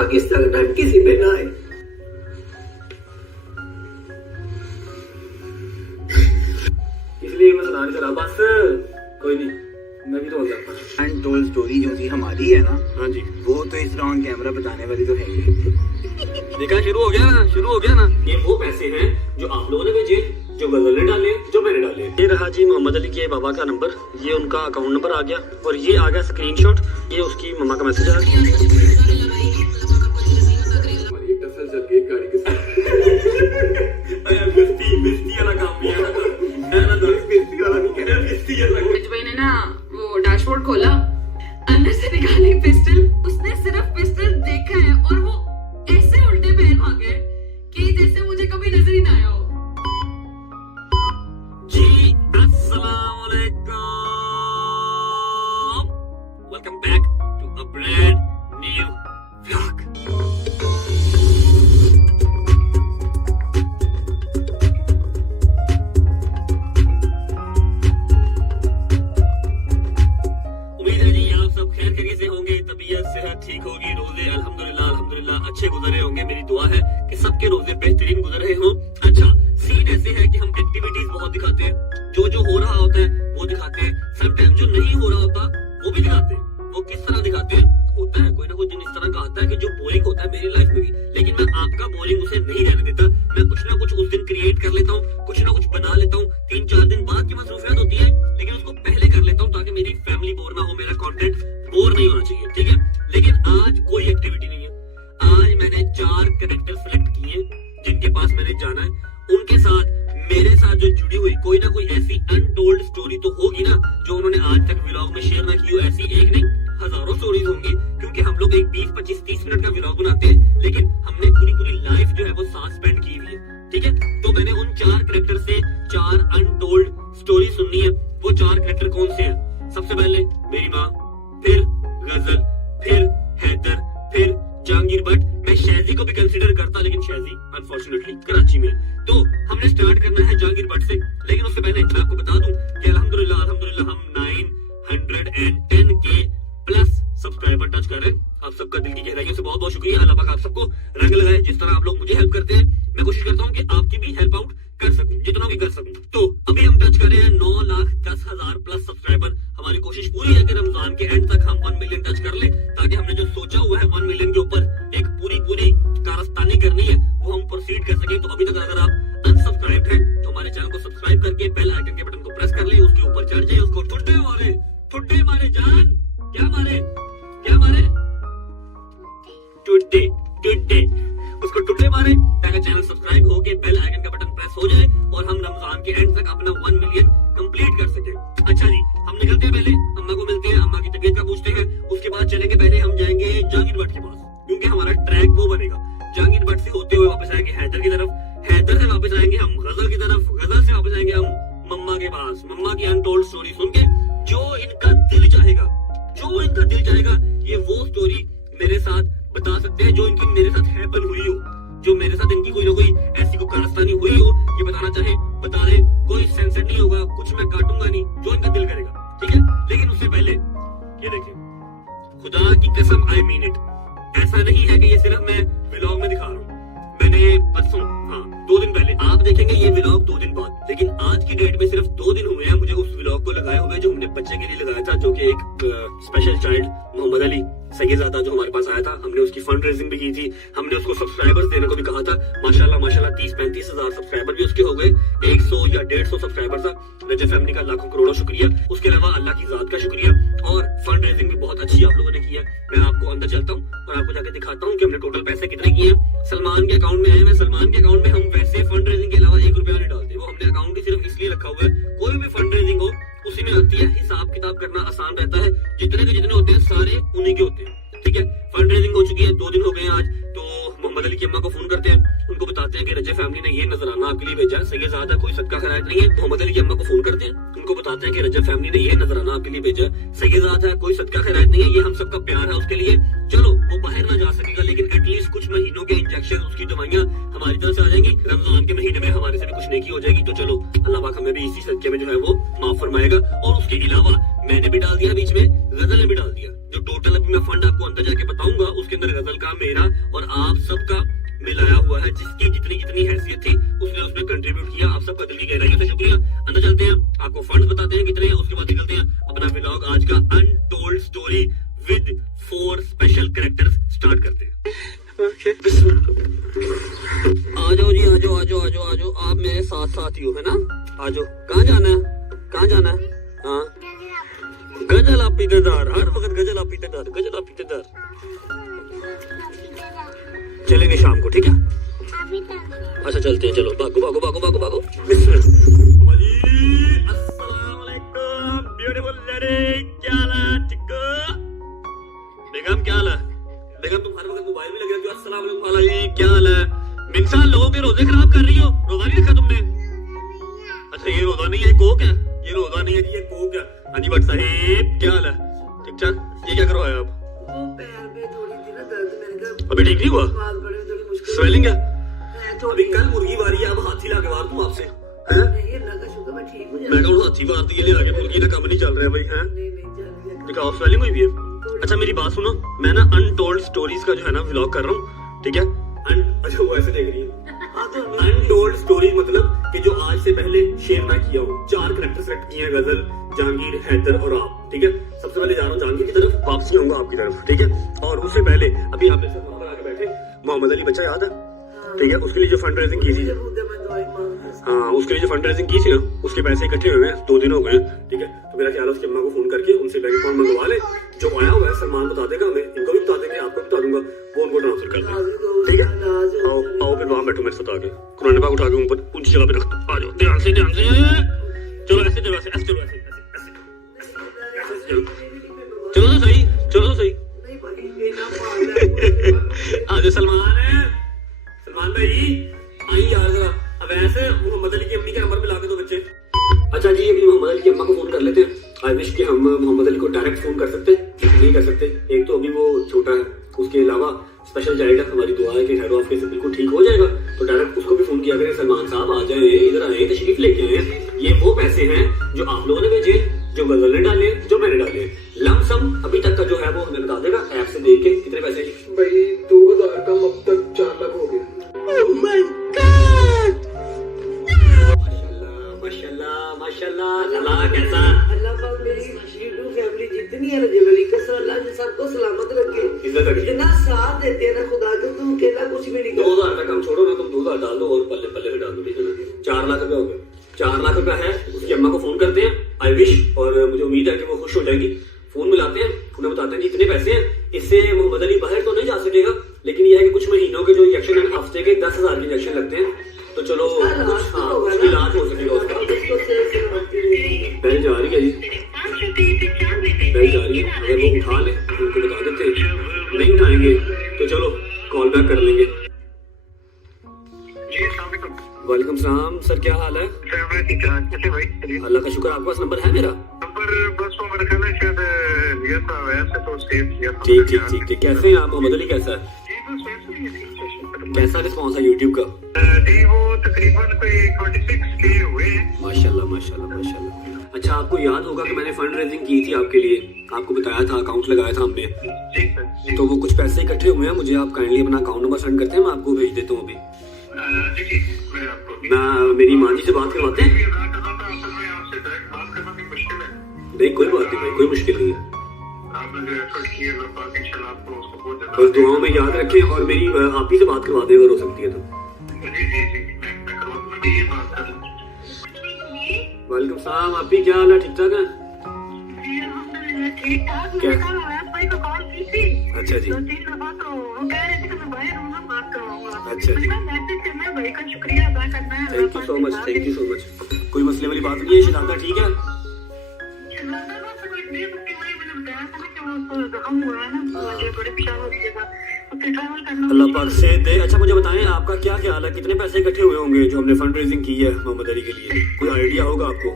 पाकिस्तान किसी पे ना आए। इसलिए मैं सुना नहीं चला, बस कोई नहीं, मैं भी तो हो जाता। अनटोल्ड स्टोरी जो थी हमारी है ना, हाँ जी, वो तो इस रॉन्ग कैमरा बताने वाली तो है ही। देखा, शुरू हो गया ना। ये वो पैसे हैं जो आप लोगों ने भेजे, जो गजल ने डाले, जो मैंने डाले। ये रहा जी मोहम्मद अली के बाबा का नंबर, ये उनका अकाउंट नंबर आ गया, और ये आ गया स्क्रीनशॉट, ये उसकी मम्मा का मैसेज आ गया। मैंने ना वो डैशबोर्ड खोला, अंदर से निकाली पिस्टल, उसने सिर्फ पिस्टल देखा है और वो ऐसे उल्टे पैर भागे कि जैसे मुझे कभी नजर ही ना आया हो। जी अस्सलाम वालेकुम, welcome back to a brand new vlog. उम्मीद है जी आप सब खैर खैरियत से होंगे, तबीयत सेहत ठीक होगी, रोजे अल्हम्दुलिल्लाह अच्छे गुजरे होंगे। मेरी दुआ है कि सबके रोजे बेहतरीन गुजर रहे हों। अच्छा, सीन ऐसे है कि हम एक्टिविटीज बहुत दिखाते हैं, जो हो रहा होता है वो दिखाते हैं, समटाइम जो नहीं हो रहा होता वो भी दिखाते हैं। वो किस तरह दिखाते हैं, होता है कोई ना कोई दिन इस तरह का आता है कि जो बोरिंग होता है मेरी लाइफ में भी, लेकिन मैं आपका बोरिंग उसे नहीं रहने देता। मैं कुछ ना कुछ उस दिन क्रिएट कर लेता हूँ, कुछ ना कुछ बना लेता हूँ। 3-4 दिन बाद की मसरूफियत होती है, लेकिन उसको पहले कर लेता हूँ ताकि मेरी फैमिली बोर ना हो, मेरा कंटेंट बोर नहीं होना चाहिए, ठीक है। लेकिन आज कोई एक्टिविटी नहीं है। आज मैंने 4 कैरेक्टर सिलेक्ट किए जिनके पास मैंने जाना है, उनके साथ मेरे साथ जो जुड़ी हुई कोई ना कोई ऐसी अनटोल्ड स्टोरी तो होगी ना, जो उन्होंने आज तक व्लॉग में शेयर ना की हो। ऐसी एक नहीं, हजारों स्टोरीज होंगी, क्योंकि हम लोग एक 20-25-30 मिनट का व्लॉग बनाते हैं, लेकिन हमने पूरी लाइफ जो है वो साथ स्पेंड की हुई है, ठीक है। तो मैंने उन 4 कैरेक्टर से 4 अनटोल्ड स्टोरी सुननी है। वो 4 कैरेक्टर कौन से हैं? सबसे पहले मेरी माँ, फिर गजल, फिर हैदर, फिर जहांगीर भट्ट। मैं शहजी को भी कंसीडर करता, लेकिन शहजी अनफॉर्चुनेटली कराची में। तो हमने स्टार्ट करना है जहांगीर भट्ट से, लेकिन उससे पहले मैं आपको बता दूं कि अल्हम्दुलिल्लाह हम 910 के प्लस सब्सक्राइबर टच कर रहे हैं। आप सबका दिल की गहराइयों से बहुत बहुत शुक्रिया। अल्लाह पाक आप सबको रंग लगाए। जिस तरह आप लोग मुझे हेल्प करते हैं, मैं कोशिश करता हूँ कि आपकी भी हेल्प आउट कर सकूं, जितना भी कर सकूं। तो अभी हम टच कर रहे हैं 9,10,000 प्लस सब्सक्राइबर। हमारी कोशिश पूरी है कि रमजान के एंड तक हम 1 मिलियन टच कर ले, ताकि हमने जो सोचा हुआ है 1 मिलियन के ऊपर एक पूरी कारस्तानी करनी है, वो हम प्रोसीड कर सके। तो अभी तक अगर आप अनसब्सक्राइब हैं तो हमारे चैनल को सब्सक्राइब करके बेल आइकन के बटन को प्रेस कर ले, उसके ऊपर चढ़ जाए, उसको ठुड्डे मारे जान, क्या मारे टुड्डे, उसको टुड्डे मारे, ताकि चैनल सब्सक्राइब हो के बेल आइकन का बटन प्रेस हो जाए और हम रमजान के एंड तक अपना 1 मिलियन कंप्लीट कर सके। अच्छा जी, हम निकलते हैं, पहले अम्मा को मिलते हैं, अम्मा की तबीयत का पूछते हैं, उसके बाद चलेंगे, पहले हम जाएंगे जहांगीर भट्ट के पास, क्योंकि हमारा ट्रैक वो बनेगा। जहांगीर भट्ट से होते हुए वापस आएंगे हैदर की तरफ, हैदर से वापस आएंगे हम गजल की तरफ, गजल से वापस आएंगे हम मम्मा के पास। मम्मा की अनटोल्ड स्टोरी सुन के जो इनका दिल चाहेगा, ये वो स्टोरी मेरे साथ बता सकते हैं जो इनकी मेरे साथ हैपन हुई हो, जो मेरे साथ इनकी कोई ना कोई ऐसी कोई कारस्तानी हुई हो, ये बताना चाहे बता दे, कोई सेंसर नहीं होगा, कुछ मैं काटूंगा नहीं, जो इनका दिल करेगा, ठीक है। लेकिन उससे पहले ये देखिए, खुदा की कसम आई मीन इट, ऐसा नहीं है कि ये सिर्फ मैं व्लॉग में दिखा रहा हूँ। मैंने परसों 2 दिन पहले, आप देखेंगे ये व्लॉग 2 दिन बाद, लेकिन आज की डेट में सिर्फ 2 दिन हुए हैं मुझे उस व्लॉग को लगाए हुए, जो हमने बच्चे के लिए लगाया था, जो कि एक स्पेशल चाइल्ड मोहम्मद अली सैयदादा जो हमारे पास आया था। हमने उसकी फंड रेजिंग भी की थी, हमने उसको सब्सक्राइबर्स देने को भी कहा था। माशाल्लाह 30-35 हजार सब्सक्राइबर भी उसके हो गए। 100 या 150 सब्सक्राइबर था। रजब फैमिली का लाखों करोड़ों शुक्रिया, उसके अलावा अल्लाह की जात का शुक्रिया, और फंड रेजिंग भी बहुत अच्छी आप लोगों ने की है। मैं आपको अंदर चलता हूँ और आपको जाके दिखाता हूँ कि हमने टोटल पैसे कितने किए। सलमान के अकाउंट में है, सलमान के अकाउंट में हम वैसे फंड रेजिंग के अलावा 1 रुपया नहीं डालते, वो हमने अकाउंट ही सिर्फ इसलिए रखा हुआ है, कोई भी फंड रेजिंग हो उसी में आती है, हिसाब किताब करना आसान रहता है, जितने के जितने होते हैं सारे उन्हीं के होते हैं, ठीक है। फंड रेजिंग हो चुकी है, 2 दिन हो गए आज। तो मोहम्मद अली की अम्मा को फोन करते हैं, उनको बताते हैं कि रजब फैमिली ने ये नजराना आपके लिए भेजा है, सैयदादा कोई सदका खैरात नहीं है। मोहम्मद अली की अम्मा को फोन करते हैं, उनको बताते हैं कि रजब फैमिली ने ये नजराना आपके लिए भेजा है, सैयदादा कोई सदका खैरात नहीं है, ये हम सबका प्यार है उसके लिए। चलो वो बाहर ना जा सकेगा, लेकिन एटलीस्ट कुछ महीनों के इंजेक्शन, उसकी दवाइयां हमारी तरफ से आ जाएंगी। रमजान के महीने में हमारे से भी कुछ नेकी हो जाएगी, तो चलो अल्लाह पाक हमें भी इसी सदके में जो है वो माफ फरमाएगा। और उसके अलावा मैंने भी डाल दिया बीच में, गजल ने भी डाल दिया, जो टोटल अभी मैं फंड आपको अंदर जाके बताऊंगा, उसके अंदर गजल का, मेरा और आप सबका मिलाया हुआ है। जिसकी जितनी जितनी हैसियत थी उसने उसमें कंट्रीब्यूट किया। आप सबका दिल की गहराइयों से शुक्रिया। अंदर चलते हैं, आपको फंड्स बताते हैं कितने हैं, उसके बाद निकलते हैं अपना व्लॉग आज का untold story with 4 special characters start करते हैं। ओके, आ जाओ जी, आ जाओ आ जाओ आ जाओ आ जाओ, आप मेरे साथ साथ ही हो, है ना? आ जाओ। कहाँ जाना है, कहाँ जाना है? हाँ, गजल आप पीतेदार, हर वक्त गजल आप पीतेदार, गजल आप पीतेदार। चलेंगे शाम को, ठीक है? अच्छा चलते हैं, चलो भागो भागो भागो भागो भागो। ब्यूटीफुल लेडी, क्या हाल है? ठीक हो? बेगम क्या हाल है? बेगम तुम हर वक्त मोबाइल में लगे रहती हो। अस्सलाम वालेकुम खाला जी, क्या हाल है? मिंसा लोगों के रोजे खराब कर रही हो, रोजा नहीं रखा तुमने? अच्छा ये रोजा नहीं है, कोक है। ये रोजा नहीं है जी, ये कोक है। हाँ जी भट्ट साहिब, क्या हाल है? ठीक ठाक। ये क्या करवाया आप? वो पैर में थोड़ी सी ना दर्द, मैंने कहा अभी ठीक नहीं हुआ? बाल बड़े थोड़ी मुश्किल स्वेलिंग है? थोड़ी अभी कल मुर्गी वारी है, अब हाथी ला के वार दूं आपसे, हैं? नहीं, अल्लाह का शुक्र मैं ठीक हूँ। मैं कहूँ हाथी वार दिए ले आके, मुर्गी का काम नहीं चल रहा है भाई, हैं? नहीं नहीं चल गया। दिखाओ, स्वेलिंग हुई भी है। अच्छा मेरी बात सुनो, मैं ना अनटोल्ड स्टोरीज का जो है ना व्लॉग कर रहा हूँ, ठीक है? अच्छा वो ऐसे देख रही है। हाँ तो अनटोल्ड स्टोरी मतलब कि जो आज से पहले शेयर ना किया हो। 4 कैरेक्टर सेलेक्ट किए हैं, गजल, जहांगीर, हैदर और आप, ठीक है? सबसे पहले जा रहा हूँ जहांगीर की तरफ, वापसी आऊंगा आपकी तरफ, ठीक है? और उससे पहले अभी आप मेरे साथ वहां पर आके बैठे, मोहम्मद अली बच्चा याद है, ठीक है? उसके लिए जो फंड रेजिंग की थी, मैं दवाई मांगता हाँ उसके लिए जो फंड रेजिंग की थी ना, उसके पैसे इकट्ठे हुए हैं, 2 दिन हो गए, ठीक है? तो मेरा ख्याल है उसकी अम्मा को फोन करके उनसे बैंक अकाउंट मंगवा ले। जो आया हुआ है सलमान बता देगा हमें, इनको भी बता देंगे, आपको बता दूंगा, वो उनको ट्रांसफर कर देंगे, ठीक है? आओ आओ फिर वहां बैठो मेरे साथ आके, कुरान पाक उठा के ऊपर ऊंची जगह पे रख दो। आ जाओ, ध्यान से ध्यान से। चलो ऐसे चलो, ऐसे चलो, ऐसे चलो, चलो तो सही, चलो तो सही। नहीं भाई ये ना मार आ जाओ सलमान, सलमान भाई आई यार जरा। अब ऐसे मोहम्मद अली की अम्मी का नंबर मिला के दो बच्चे। अच्छा जी, अभी मोहम्मद अली की अम्मा को फोन कर लेते हैं। आई विश कि हम मोहम्मद अली को डायरेक्ट फोन कर सकते, नहीं कर सकते। एक तो अभी वो छोटा है, उसके अलावा स्पेशल चाइल्ड है। हमारी दुआ है कि खैर ऑफ केस बिल्कुल ठीक हो जाएगा, तो डायरेक्ट उसको भी फोन किया करें, सलमान साहब आ जाए, इधर आए, तशरीफ लेके आए। ये वो पैसे हैं जो आप लोगों ने भेजे, जो गजल ने डाले, जो मैंने डाले। लमसम अभी तक का जो है वो हमें बता देगा ऐप से देख के कितने पैसे। भाई 2000 का अब तक 4 लाख हो गया। Oh my God! माशाल्लाह माशाल्लाह माशाल्लाह। अल्लाह कैसा? अल्लाह पाक मेरी यूट्यूब फैमिली जितनी है ना जबरी कसर, अल्लाह ने सबको सलामत रखे, इज्जत रखे। इतना साथ देते हैं ना खुदा का, तुम अकेला कुछ भी नहीं कर। 2000 का काम छोड़ो ना, तुम 2000 डाल दो और पल्ले पल्ले में डाल दो, ठीक है ना? 4 लाख रुपया हो गया। 4 लाख रुपया है, उसकी अम्मा को फोन करते हैं। आई विश, और मुझे उम्मीद है कि वो खुश हो जाएगी। फोन मिलाते हैं, उन्हें बताते हैं कि इतने पैसे हैं। इससे मोहम्मद अली बाहर तो नहीं जा सकेगा, लेकिन यह है कि कुछ महीनों के जो इंजेक्शन है, हफ्ते के 10,000 के इंजेक्शन लगते हैं, तो चलो कुछ इलाज हो सकेगा उसका। बेल जा रही है जी, बेल जा रही है। अगर वो उठा ले उनको बता देते हैं, नहीं उठाएंगे तो चलो कॉल बैक कर लेंगे। वालेकुम सलाम सर, क्या हाल है? अल्लाह का शुक्र। आपके पास नंबर है मेरा? ठीक ठीक ठीक ठीक। कैसे हैं आप? मोहम्मद अली कैसा है? कैसा रिस्पॉन्स है यूट्यूब का? माशाल्लाह माशाल्लाह माशाल्लाह। अच्छा आपको याद होगा कि मैंने फंड रेजिंग की थी आपके लिए, आपको बताया था, अकाउंट लगाया था हमने, तो वो कुछ पैसे इकट्ठे हुए हैं। मुझे आप काइंडली अपना अकाउंट नंबर सेंड करते हैं, मैं आपको भेज देता हूँ अभी। ना मेरी माँ जी से बात करवाते हैं? नहीं कोई बात नहीं भाई, कोई मुश्किल नहीं है। बस दुआओं में याद रखें, और मेरी आप ही से बात करवा दें अगर हो सकती है तो। वालेकुम सलाम, आप ही क्या हाल है? ठीक ठाक है? क्या? अच्छा जी, अच्छा जी, thank you so much, thank you so much. कोई मसले वाली बात नहीं है। शिदाता ठीक है? अल्लाह पाक से दे। अच्छा मुझे बताएं, आपका क्या ख्याल है, कितने पैसे इकट्ठे हुए होंगे जो हमने फंड रेजिंग की है मोहम्मद अली के लिए? कोई आइडिया होगा आपको?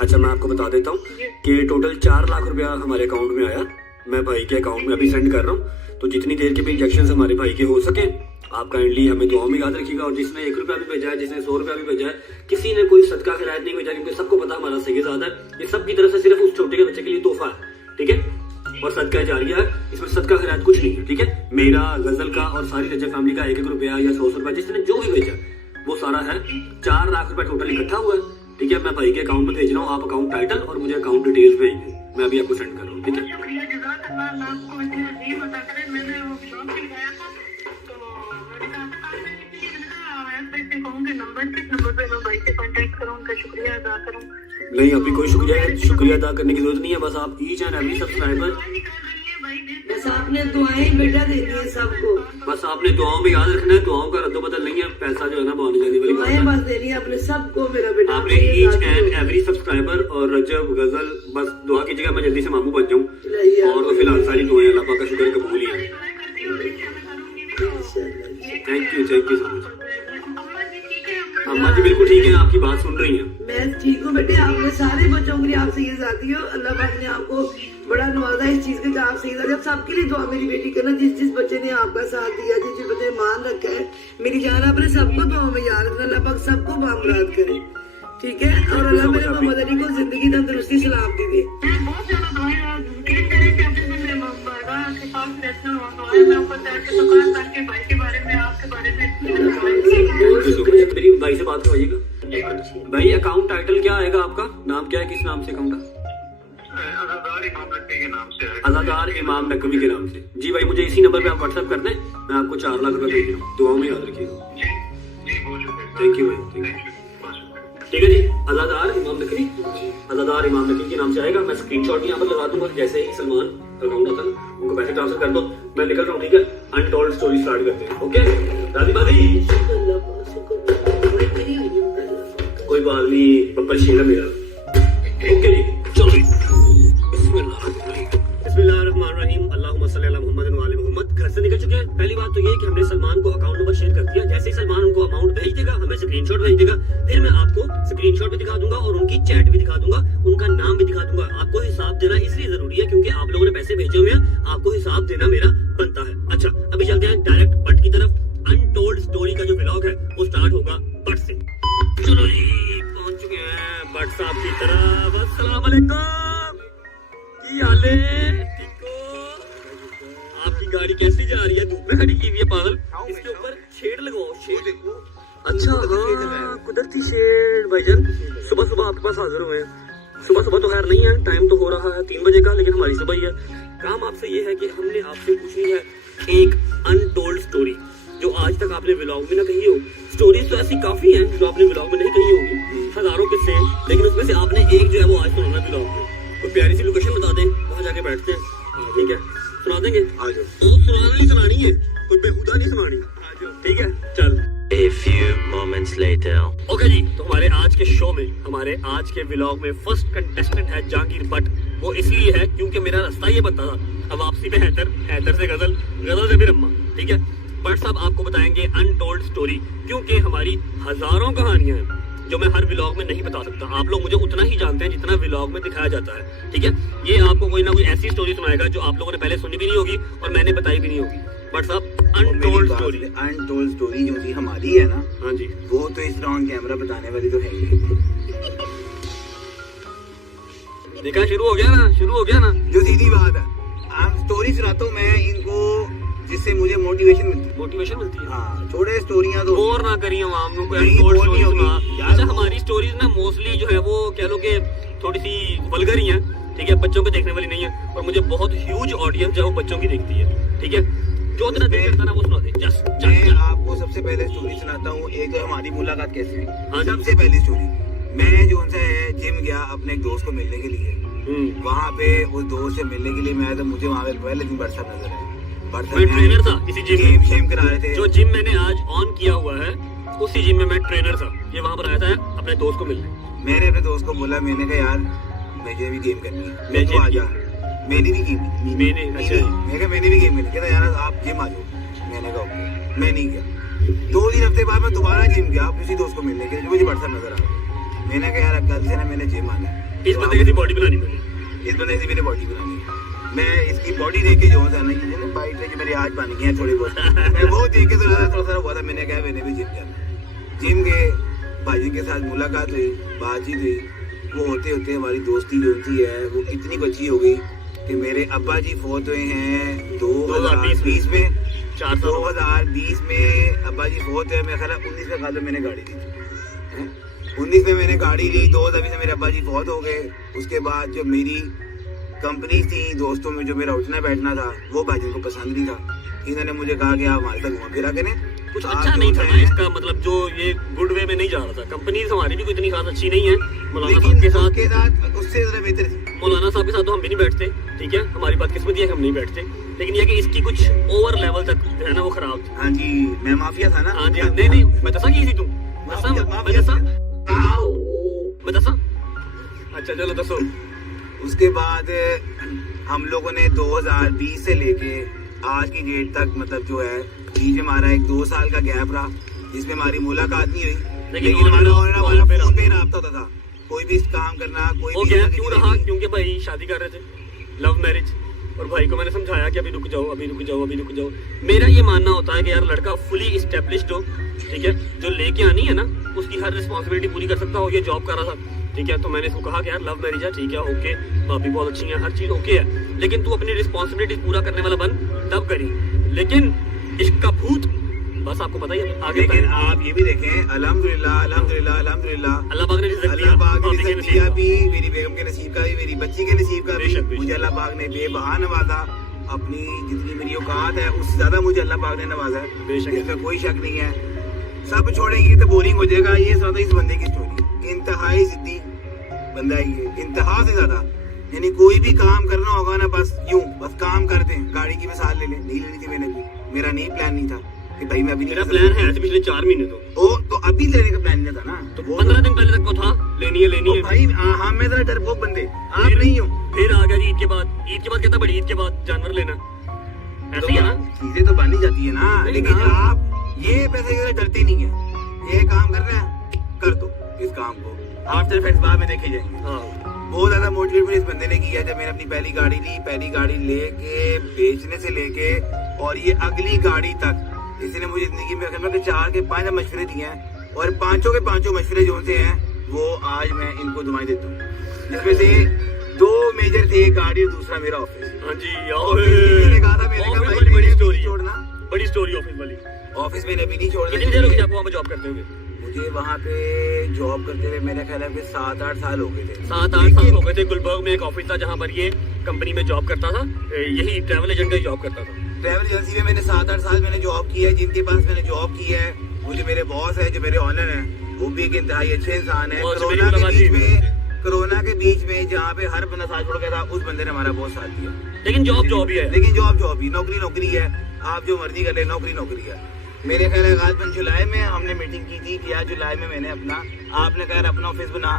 अच्छा मैं आपको बता देता हूँ कि टोटल 4 लाख रुपया हमारे अकाउंट में आया। मैं भाई के अकाउंट में अभी सेंड कर रहा हूँ, तो जितनी देर के भी इंजेक्शन हमारे भाई के हो सके आप काइंडली हमें दुआ में याद रखिएगा। और जिसने 1 रुपया भी भेजा है, जिसने 100 रुपया भी भेजा है, किसी ने कोई सदका खैरात नहीं भेजा, क्योंकि सबको पता हमारा सही ज्यादा है। ये सब की तरफ से सिर्फ उस छोटे के बच्चे के लिए तोहफा है, ठीक है? और सदका जारिया है, इसमें सदका खैरात कुछ नहीं है, ठीक है। मेरा, गजल का और सारी रजब फैमिली का 1-1 रुपया या 100 रुपया जिसने जो भी भेजा वो सारा है 4 लाख रुपया टोटल इकट्ठा हुआ है, ठीक है। मैं भाई के अकाउंट में भेज रहा हूँ, आप अकाउंट टाइटल और मुझे अकाउंट डिटेल्स भेज दें, मैं अभी आपको सेंड कर रहा हूँ, ठीक है। शुक्रिया, जज़ाकल्लाह। आपको इतनी अजीब अता करें। मैंने वो ब्लॉग भी लगाया था, तो मैंने कहा था काम करने के लिए, मैंने कहा मैं पैसे कहूँगी नंबर, किस नंबर पे मैं भाई से कांटेक्ट करूँ, उनका शुक्रिया अदा करूँ। नहीं, अभी कोई शुक्रिया अदा करने की जरूरत नहीं है, बस आप ईच एंड एवरी सब्सक्राइबर, बस आपने दुआएं बेटा देनी है सबको, बस आपने दुआओं में याद रखना है, दुआओं का रद्दो बदल नहीं है, पैसा जो है ना वो आने जाने वाली बात दुआएं है। बस देनी है आपने सबको मेरा बेटा। आपने ईच एंड एवरी सब्सक्राइबर और रजब, गजल, बस दुआ कीजिएगा मैं जल्दी से मामू बन जाऊँ, और तो फिलहाल सारी दुआएं अल्लाह पाक का शुक्र कबूल ही है। Thank you so much. अम्मा जी बिल्कुल ठीक है, आपकी बात सुन रही हैं। मैं ठीक हूँ बेटे, आपने सारे बच्चों के लिए आपसे ये जाती हो, अल्लाह पाक ने आपको बड़ा नवाजा इस चीज के आप सही जब सबके लिए दुआ मेरी बेटी करना, जिस बच्चे ने आपका साथ दिया, जिस बच्चे ने मान रखा है, मेरी जान अपने सबको दुआ में याद रखना, अल्लाह पाक सबको बामराद करे, ठीक है। और अल्लाह मेरे मोहम्मद अली को जिंदगी तंदुरुस्ती सलामती दे। बहुत ज्यादा दुआएं यकीन करें कि अभी मैं बारगाह के पास रहती हूँ, दुआएं मैं ऊपर जाके दुकान करके भाई के बारे में, आपके बारे में मेरी भाई से बात करवाइएगा। भाई अकाउंट टाइटल क्या आएगा आपका, नाम क्या है, किस नाम से अकाउंट है? अज़ादार इमाम नकवी के नाम से। जी भाई मुझे इसी नंबर पे आप व्हाट्सएप कर दें, मैं आपको 4 लाख रुपए भेज रहा हूँ, दुआओं में याद रखिएगा। थैंक यू भाई, थैंक यू। ठीक है जी, अज़ादार इमाम नकवी, अज़ादार इमाम नकवी के नाम से आएगा। मैं स्क्रीनशॉट यहाँ पर लगा दूंगा, जैसे ही सलमान अकाउंट होता है उनको पैसे ट्रांसफर कर दो, मैं निकल रहा हूँ, ठीक है। अनटोल्ड स्टोरी स्टार्ट करते हैं, ओके राजी बाजी। कोई बात नहीं, पप्पा शेर है मेरा, ओके जी चलो। बिस्मिल्लाहिर्रहमानिर्रहीम, अल्लाहुम्मा सल्ली अला मुहम्मद व आले मुहम्मद। घर से निकल चुके हैं। पहली बात तो ये है कि हमने सलमान को अकाउंट नंबर शेयर कर दिया, जैसे ही सलमान उनको अमाउंट भेज देगा, हमें स्क्रीनशॉट भेज देगा, फिर मैं आपको स्क्रीनशॉट भी दिखा दूंगा और उनकी चैट भी दिखा दूंगा, उनका नाम भी दिखा दूंगा। आपको हिसाब देना इसलिए जरूरी है क्योंकि आप लोगों ने पैसे भेजे हुए हैं, आपको हिसाब देना मेरा बनता है। अच्छा अभी चलते हैं डायरेक्ट बट की तरफ। अनटोल्ड स्टोरी का जो व्लॉग है वो स्टार्ट होगा बट से। चलो जी पहुंच चुके हैं बट साहब की तरफ। अस्सलाम वालेकुम, की हाल है, ठीक हो? आपकी गाड़ी कैसी जा रही है, धूप में खड़ी की हुई है पागल, इसके ऊपर शेड लगवाओ, शेड। अच्छा हाँ, कुदरती शेड। भाईजान सुबह सुबह आपके पास हाजिर हुए हैं। सुबह सुबह तो खैर नहीं है, टाइम तो हो रहा है 3 बजे का, लेकिन हमारी सुबह ही है। काम आपसे ये है कि हमने आपसे पूछनी है एक अनटोल्ड स्टोरी जो आज तक आपने व्लॉग में ना कही हो। स्टोरीज तो ऐसी काफी हैं जो आपने व्लॉग में नहीं कही होगी, हजारों किस्से, लेकिन उसमें से आपने एक जो है वो आज सुनाना है व्लॉग में। कोई प्यारी सी लोकेशन बता दें, वहाँ जाके बैठते हैं, ठीक है? सुना देंगे? आ जाओ। तो सुनानी सुनानी है, कोई बेहुदा नहीं सुनानी, ठीक है? चल। A few moments later. Okay जी, तो हमारे आज के शो में, हमारे आज के व्लॉग में फर्स्ट कंटेस्टेंट है जहांगीर बट। वो इसलिए है क्योंकि मेरा रास्ता ये बनता था, अब वापसी पे हैदर, हैदर से गजल, गजल से फिर अम्मा, ठीक है? बट साहब आपको बताएंगे अनटोल्ड स्टोरी, क्योंकि हमारी हजारों कहानियां हैं जो मैं हर व्लॉग में नहीं बता सकता। आप लोग मुझे उतना ही जानते हैं जितना व्लॉग में दिखाया जाता है, ठीक है? ये आपको कोई ना कोई ऐसी स्टोरी सुनाएगा जो आप लोगों ने पहले सुनी भी नहीं होगी और मैंने बताई भी नहीं होगी। बट साहब अनटोल्ड स्टोरी, अनटोल्ड स्टोरी जो चीज हमारी है ना, हाँ जी, वो तो इस ऑन कैमरा बताने वाली तो है ही। देखा, शुरू हो गया ना, शुरू हो गया ना। जो सीधी बात है, आप स्टोरी सुनाता हूँ मैं इनको, जिससे मुझे मोटिवेशन मिलती है। मोटिवेशन मिलती है। हाँ, छोड़े स्टोरियाँ तो बोर ना करिए आम लोग, कोई नहीं, अनटोल्ड बोर नहीं स्टोरी सुना। होगी यार। अच्छा हमारी स्टोरीज ना मोस्टली जो है वो कह लो कि थोड़ी सी वल्गर ही हैं, ठीक है? बच्चों को देखने वाली नहीं है, और मुझे बहुत ह्यूज ऑडियंस जो है वो बच्चों की देखती है, ठीक है? जो इतना दिल करता ना वो सुना दे। जस्ट मैं आपको सबसे पहले स्टोरी सुनाता हूँ। एक तो हमारी मुलाकात कैसी हुई, हाँ जी। सबसे पहली स्टोरी, मैं जो उनसे जिम गया अपने एक दोस्त को मिलने के लिए। वहाँ पे उस दोस्त से मिलने के लिए मैं आया, तो मुझे वहाँ पे पहले दिन बरसात नजर आया। मैं ट्रेनर था किसी जिम में, शेम करा रहे थे। जो जिम मैंने आज ऑन किया हुआ है उसी जिम में मैं ट्रेनर था। ये वहाँ पर आया था अपने दोस्त को मिलने। मैंने अपने दोस्त को बोला, मैंने कहा यार मुझे भी गेम करनी है, मैं तो आ जा। मैंने भी गेम, मैंने भी गेम कहता यार आप जिम आ जाओ। मैंने कहा ओके, मैं नहीं गया। 2-3 हफ्ते बाद मैं दोबारा जिम गया उसी दोस्त को मिलने के लिए, मुझे बरसात नजर आया। मैंने कहा यार कल से ना मैंने जिम आना है, इस बंदे की बॉडी बनानी पड़ी, इस बंदे से मेरी बॉडी बनानी है। मैं इसकी बॉडी देख के जो है ना, बाइट है जो मेरी आज बन गई है थोड़ी बहुत, मैं वो देख के थोड़ा सा हुआ था। मैंने कहा मैंने भी जिम जाना। जिम गए, भाई के साथ मुलाकात हुई, बातचीत हुई। वो होते होते हमारी दोस्ती जो होती है वो इतनी अच्छी हो गई कि मेरे अब्बा जी फौत हुए हैं 2020 में। 4 साल 2020 में अब्बा जी फौत हुए, मेरे ख्याल है 19 का साल में मैंने गाड़ी ली थी। 19 में मैंने गाड़ी ली, 2020 में मेरे अब्बा जी फौत हो गए। उसके बाद जो मेरी कंपनी थी, दोस्तों में जो मेरा उठना बैठना था, वो भाई को पसंद नहीं था। इन्होंने मुझे कहा कि आप हमारे साथ घुमा फिरा करें। कुछ अच्छा नहीं था ना इसका मतलब, जो ये गुड वे में नहीं जा रहा था। कंपनी हमारी भी कोई इतनी खास अच्छी नहीं है। मौलाना साहब के साथ उससे ज़्यादा बेहतर थी। मौलाना साहब के साथ तो हम भी नहीं बैठते, ठीक है, हमारी बात किस्मत है कि हम नहीं बैठते, लेकिन ये कि इसकी कुछ ओवर लेवल तक जो है ना वो खराब थी। हाँ जी, मैं माफिया था ना। हाँ जी, नहीं मैं दसा की थी तुम मैं दसा। अच्छा चलो दसो। उसके बाद हम लोगों ने 2020 से लेके आज की डेट तक मतलब जो है बीच में हमारा एक 2 साल का गैप रहा, जिसमें हमारी मुलाकात नहीं हुई, लेकिन हमारा फोन पे राब्ता होता था। कोई भी काम करना, कोई वो भी गैप क्यों रहा? क्योंकि भाई शादी कर रहे थे, लव मैरिज, और भाई को मैंने समझाया कि अभी रुक जाओ। मेरा ये मानना होता है कि यार लड़का फुली इस्टेब्लिश्ड हो, ठीक है, जो लेके आनी है ना उसकी हर रिस्पॉन्सिबिलिटी पूरी कर सकता हो। ये जॉब कर रहा था, ठीक है, तो मैंने इसको कहा कि यार लव मैरिज है, ठीक है, ओके, भाभी बहुत अच्छी है, हर चीज़ ओके है, लेकिन तू अपनी रिस्पॉन्सिबिलिटी पूरा करने वाला बन, तब करी। लेकिन इश्क का भूत बस आपको पता ही है आगे। लेकिन आप ये भी देखें, अल्हम्दुलिल्लाह अल्लाह पाक ने रिज़्क़ अल्लाह पाक ने रिज़्क़ दिया भी, मेरी बेगम के नसीब का भी, मेरी बच्ची के नसीब का भी। मुझे अल्लाह पाक ने बेबहा नवाजा। अपनी जितनी मेरी औकात है उससे ज्यादा मुझे अल्लाह पाक ने नवाजा है, बेशक, इसमें कोई शक नहीं है। सब छोड़ेंगे तो बोरिंग हो जाएगा। ये ज्यादा इस बंदे की स्टोरी, इंतहाई जिद्दी बंदा है ये, इंतहा से ज्यादा। यानी कोई भी काम करना होगा ना बस बस काम करते हैं। गाड़ी की मिसाल ले लें, नहीं लेनी थी मैंने भी, मेरा नहीं प्लान नहीं था कि भाई मैं अभी मेरा प्लान है पिछले 4 महीने तो अभी लेने का प्लान नहीं था ना, तो 15 दिन पहले तक को था लेनी है भाई। हाँ मैं जरा डरपोक बंदे, आप नहीं हो। फिर आ गया जी ईद के बाद कहता बड़ी ईद के बाद जानवर लेना, ऐसे ही है ना, चीजें तो बन ही जाती है ना। लेकिन आप ये पैसे के लिए डरते नहीं है। ये काम करना है कर दो, इस काम को आफ्टर इफेक्ट्स बाद में देखे जाएंगे। हाँ बहुत ज्यादा मोटिवेट इस बंदे ने किया। जब मैंने अपनी पहली गाड़ी ली, पहली गाड़ी लेके बेचने से लेके और ये अगली गाड़ी तक, इसने मुझे जिंदगी में 4 के 5 मशवरे दिए हैं, और पांचों के पांचों मशवरे जो से हैं वो आज मैं इनको दुआएं देता हूँ। जिसमें से 2 मेजर थे, गाड़ी और दूसरा मेरा ऑफिस। हाँ जी, मैंने कहा था बड़ी स्टोरी ऑफिस वाली। ऑफिस मैंने भी नहीं छोड़ना। कितनी देर हो गई आपको वहाँ पे जॉब करते हुए? मुझे वहाँ पे जॉब करते हुए मेरे ख्याल है 7-8 साल हो गए थे। 7-8 साल हो गए थे। गुलबर्ग में एक ऑफिस था जहाँ पर ये कंपनी में जॉब करता था, यही ट्रैवल एजेंट का जॉब करता था। ट्रैवल एजेंसी में मैंने 7-8 साल मैंने जॉब की है। जिनके पास मैंने जॉब की है, मुझे मेरे बॉस है जो मेरे ऑनर है, वो भी एक इंतहाई अच्छे इंसान है। कोरोना के बीच में जहाँ पे हर बंदा साथ छोड़ गया था, उस बंदे ने हमारा बहुत साथ दिया। लेकिन जॉब ही है। लेकिन जॉब ही, नौकरी है। आप जो मर्जी कर ले, नौकरी है। मेरे ख्याल है गाजबन जुलाई में हमने मीटिंग की थी कि यार जुलाई में मैंने आपने कहा अपना ऑफिस बना।